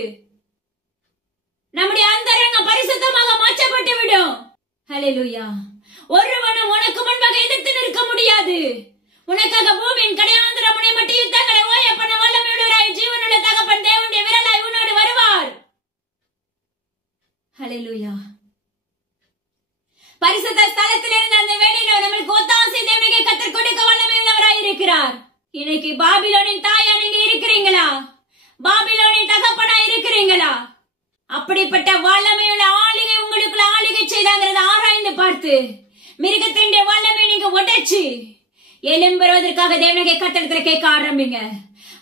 நம்முடைய அந்தரங்கம் பரிசுத்தமாக மாற்றப்பட்டு விடும். ஹல்லேலூயா. ஒருவனும் உனக்கு முன்பாக எதிர்த்து நிற்க முடியாது. உனக்காக பூமியின் கடையாந்திர முனை மட்டும் யுத்தங்களை ஓய பண்ண வல்லமையுள்ளவராய் ஜீவனுள்ள தகப்பன் தேவனுடைய விரலாய் உன்னோடு வருவார். ஹல்லேலூயா. பரிசுத்த ஸ்தலத்தில் இருந்து அந்த வேளையில நம்மளுக்கு ஒத்தாசை தேவனுடைய கர்த்தர் கொடுக்க வல்லமையுள்ளவராய் இருக்கிறார். இன்னைக்கு பாபிலோனின் தாயா நீங்க இருக்கிறீங்களா? பாபிலோனின் தகப்பனா இருக்கிறீங்களா? அப்படிப்பட்ட வல்லமையுள்ள ஆளுகை உங்களுக்குள்ள ஆளுகை செய்தாங்கிறத ஆராய்ந்து பார்த்து மிருகத்தின் வல்லமை நீங்க உடைச்சு எழும்புவதற்காக தேவனுடைய கர்த்தரிடத்துல கேட்க ஆரம்பிங்க.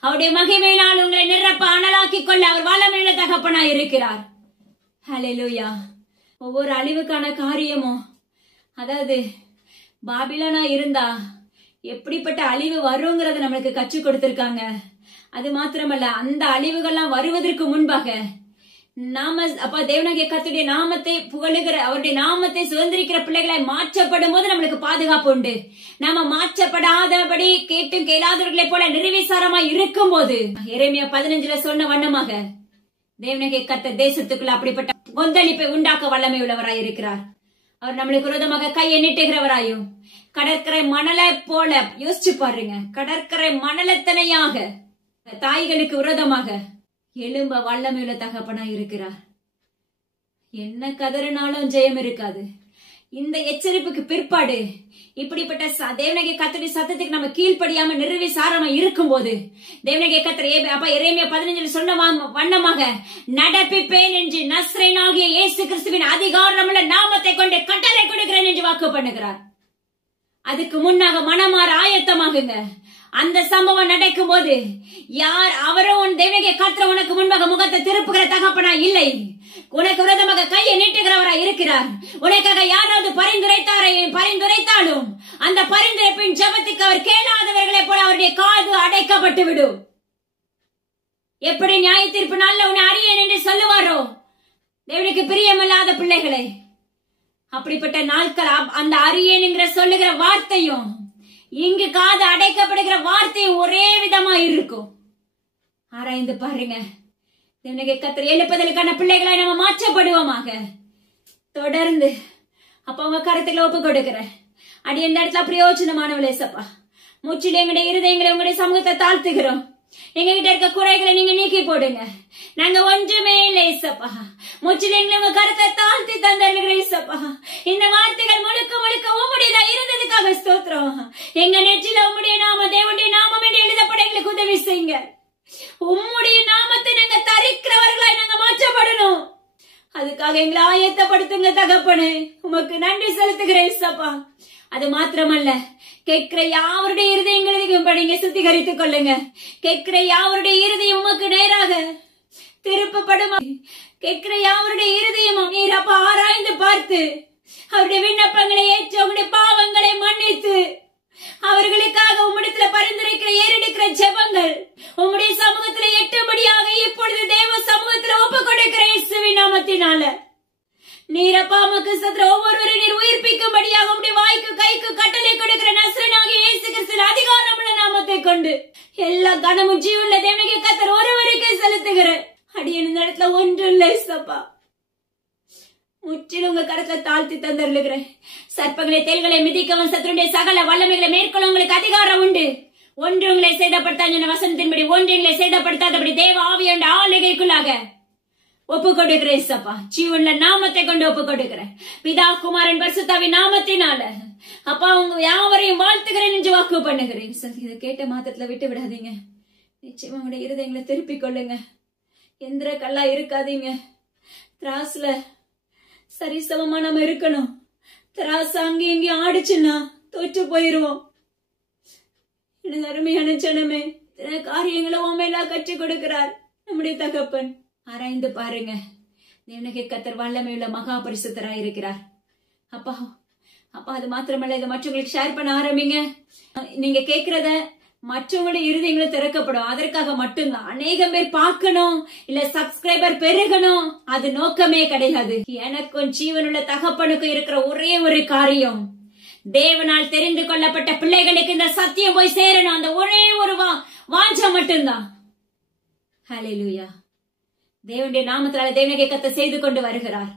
அவருடைய மகிமையினால் உங்களை நிரப்ப அனலாக்கி கொள்ள அவர் வல்லமையுள்ள தகப்பனா இருக்கிறார். ஹல்லேலூயா. ஒவ்வொரு அழிவுக்கான காரியமும், அதாவது பாபிலோனா இருந்தா எப்படிப்பட்ட அழிவு வருங்கிறத நம்மளுக்கு கற்றுக் கொடுத்திருக்காங்க. அது மாத்திரமல்ல, அந்த அழிவுகள்லாம் வருவதற்கு முன்பாக அப்பா தேவனாகிய கர்த்தருடைய நாமத்தை புகழுகிற, அவருடைய நாமத்தை சுதந்திரிக்கிற பிள்ளைகளை மாற்றப்படும் போது நம்மளுக்கு பாதுகாப்பு உண்டு. நாம மாற்றப்படாதபடி கேட்டும் கேளாதவர்களை போல நிர்விசாரமாய் இருக்கும் போது எரேமியா 15 சொன்ன வண்ணமாக தேவனாகிய கர்த்தர் தேசத்துக்குள்ள அப்படிப்பட்ட கொந்தளிப்பை உண்டாக்க வல்லமை உள்ளவராய் இருக்கிறார். அவர் நம்மளுக்கு விரோதமாக கையை நீட்டுகிறவராயும் கடற்கரை மணலை போல யோசிச்சு பாருங்க, கடற்கரை மணலத்தனையாக தாய்களுக்கு விரோதமாக எழும்ப வல்லமையுள்ள தகப்பனா இருக்கிறார். என்ன கதறினாலும் ஜெயம் இருக்காது. இந்த எச்சரிப்புக்கு பிற்பாடு இப்படிப்பட்ட தேவனாகிய கர்த்தருடைய சத்தத்துக்கு நம்ம கீழ்ப்படியாம நிர்விசாரமா இருக்கும் போது தேவனாகிய கர்த்தர் அப்ப எரேமியா 15 சொன்ன வண்ணமாக நடப்பிப்பேன் என்று நஸ்ரேனாகிய இயேசு கிறிஸ்துவின் அதிகாரமுள்ள நாமத்தை கொண்டு கட்டளை கொடுக்கிறேன் என்று வாக்கு பண்ணுகிறார். அதுக்கு முன்னாக மனமாற ஆயத்தமாகுங்க. அந்த சம்பவம் நடக்கும் போது யார் அவரும் தேவனாகிய கர்த்தர் உனக்கு முன்பாக முகத்தை திருப்புகிற தகப்பனா இல்லை, உனக்கு விரோதமாக கையை நீட்டுகிறவரா இருக்கிறார். உனக்காக யாராவது பரிந்துரைத்தாலும் அந்த பரிந்துரைப்பின் ஜெபத்துக்கு அவர் கேளாதவர்களை போல அவருடைய காது அடைக்கப்பட்டு விடும். எப்படி நியாய தீர்ப்பு நாள்ல உன்னை அறியேன் என்று சொல்லுவாரோ தேவனுக்கு பிரியமில்லாத பிள்ளைகளை, அப்படிப்பட்ட நாட்கள் அந்த அறியேன் என்கிற சொல்லுகிற வார்த்தையும் இங்கு காது அடைக்கப்படுகிற வார்த்தையும் ஒரே விதமா இருக்கும். ஆராய்ந்து பாருங்க. தேவனாகிய கர்த்தர் எழுப்புதலுக்கான பிள்ளைகளை நம்ம மாற்றப்படுவோமாக. தொடர்ந்து அப்ப உங்க கருத்துக்களை ஒப்பு கொடுக்கிறேன். அடி எந்த இடத்துல பிரயோஜனமானவளே சப்பா, முற்றிலும் எங்களுடைய இருதயங்களை உங்களுடைய சமூகத்தை தாழ்த்துகிறோம். எங்க கிட்ட இருக்க குறைகளை நீங்க நீக்கி போடுங்க. நாங்க ஒன்றுமே இல்லை சப்பா, முற்றிலும் எங்களை உங்க கருத்தை தாழ்த்தி தந்தருகிறேன் சப்பா. இந்த வார்த்தைகள் முழுக்க முழுக்க உம்முடையதா இருந்ததுக்காக ஸ்தோத்திரம். எங்க நெற்றில உம்முடைய நாம தேவனுடைய நாமம் என்று எழுதப்பட எங்களுக்கு உதவி செய்யுங்க. உம்முடைய நாமத்தை நாங்க தரிக்கிறவர்களாய் நாங்க மாற்றப்படணும். அதுக்காக எங்களை ஆயத்தப்படுத்துங்க தகப்பனே. உமக்கு நன்றி செலுத்துகிறேன் சப்பா. அது மாத்திரமல்ல, கேட்கிற யாவருடைய இருதயங்களையும் நீங்க சுத்திகரித்துக் கொள்ளுங்க. கேட்கிற யாவருடைய இருதயம் உமக்கு நேராக திருப்பப்படும். கேட்கிற யாவருடைய இருதயமும் நீர் அப்ப ஆராய்ந்து பார்த்து அவருடைய விண்ணப்பங்களை ஏற்று உங்களுடைய பாவங்களை மன்னித்து அவர்களுக்காக உம்மிடத்துல பரிந்துரைக்கிற ஏறெடுக்கிற ஜெபங்கள் உம்முடைய சமூகத்துல எட்டும்படியாக இப்பொழுது தேவ சமூகத்துல ஒப்பு கொடுக்கிற இயேசுவின் நாமத்தினால நீர் அப்பா உமக்கு சத்ர ஒவ்வொருவரை நீர் உயிர்ப்பிக்கும்படியாக உம்முடைய வாய்க்கு கைக்கு கட்டளை கொடுக்கிற நஸ்ரேனாகிய இயேசு கிறிஸ்துவின் அதிகாரமுள்ள நாமத்தை கொண்டு எல்லா கனமும் ஜீவனுள்ள தேவனாகிய கர்த்தர் ஒருவருக்கே செலுத்துகிற அடியேன் இந்த இடத்துல ஒன்றும் இல்லை சப்பா. முற்றிலும் உங்க கருத்துல தாழ்த்தி தந்தருகிறேன். சர்ப்பங்களை தேள்களை மிதிக்கவும் சத்துருடைய சகல வல்லமைகளை மேற்கொள்ள உங்களுக்கு அதிகாரம் உண்டு. ஒன்று உங்களை சேதப்படுத்தாத வசனத்தின்படி ஒன்றுங்களை சேதப்படுத்தாதபடி தேவ ஆவியோட ஆளுகைக்குள்ளாக ஒப்பு கொடுக்கிறேன் சப்பா. ஜீவன்ல நாமத்தை கொண்டு ஒப்பு கொடுக்கிறேன். பிதா குமாரன் பரிசுத்தாவின் நாமத்தினால அப்பா உங்க யாவரையும் வாழ்த்துகிறேன் என்று வாக்கு பண்ணுகிறேன். இதை கேட்ட மாத்திரத்துல விட்டு விடாதீங்க. நிச்சயமா உங்களுடைய இருதயங்களை திருப்பிக் கொள்ளுங்க. எந்திர கல்லா இருக்காதீங்க. திராசுல சரிசமமா நம்ம இருக்கணும். திராசு அங்கேயும் இங்கேயும் ஆடிச்சுன்னா தோற்று போயிருவோம். எனது அருமையான ஜனமே, காரியங்களை உண்மையெல்லாம் கற்றுக் கொடுக்கிறார் நம்முடைய தகப்பன். ஆராய்ந்து பாருங்க. தேவனாகிய கர்த்தர் வல்லமையுள்ள மகா பரிசுத்தராய் இருக்கிறார். அப்பா அப்பா அது மாத்திரமல்ல, இதை மற்றவங்களுக்கு ஷேர் பண்ண ஆரம்பிங்க. நீங்க கேட்கிறத மற்றவங்களுடைய இருதயங்களை திறக்கப்படும். அதற்காக மட்டும்தான். அநேகம் பேர் பார்க்கணும், இல்ல சப்ஸ்கிரைபர் பெருகணும், அது நோக்கமே கிடையாது. எனக்கும் ஜீவனுள்ள தகப்பனுக்கும் இருக்கிற ஒரே ஒரு காரியம், தேவனால் தெரிந்து கொள்ளப்பட்ட பிள்ளைகளுக்கு இந்த சத்தியம் போய் சேரணும். அந்த ஒரே ஒரு வாஞ்சம் மட்டும்தான். ஹல்லேலூயா. தேவனுடைய நாமத்தினால தேவனாகிய கர்த்தர் செய்து கொண்டு வருகிறார்.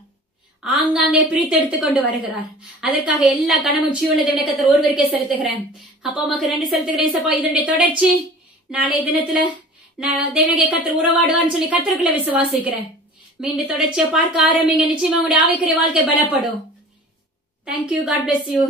ஆங்காங்கே பிரித்தெடுத்துக் கொண்டு வருகிறார். அதற்காக எல்லா கனமும் ஜீவனுள்ள தேவனாகிய கர்த்தர் ஒருவருக்கே செலுத்துகிறேன். அப்பா உமக்கு நன்றி செலுத்துகிறேன் சப்பா. இதனுடைய தொடர்ச்சி நாளைய தினத்துல நான் தேவனாகிய கர்த்தர் உறவாடுவார்னு சொல்லி கர்த்தருக்குள்ள விசுவாசிக்கிறேன். மீண்டும் தொடர்ச்சியை பார்க்க ஆரம்பிங்க. நிச்சயமா உங்களுடைய ஆவிக்குரிய வாழ்க்கை பலப்படும். தேங்க்யூ. God bless you.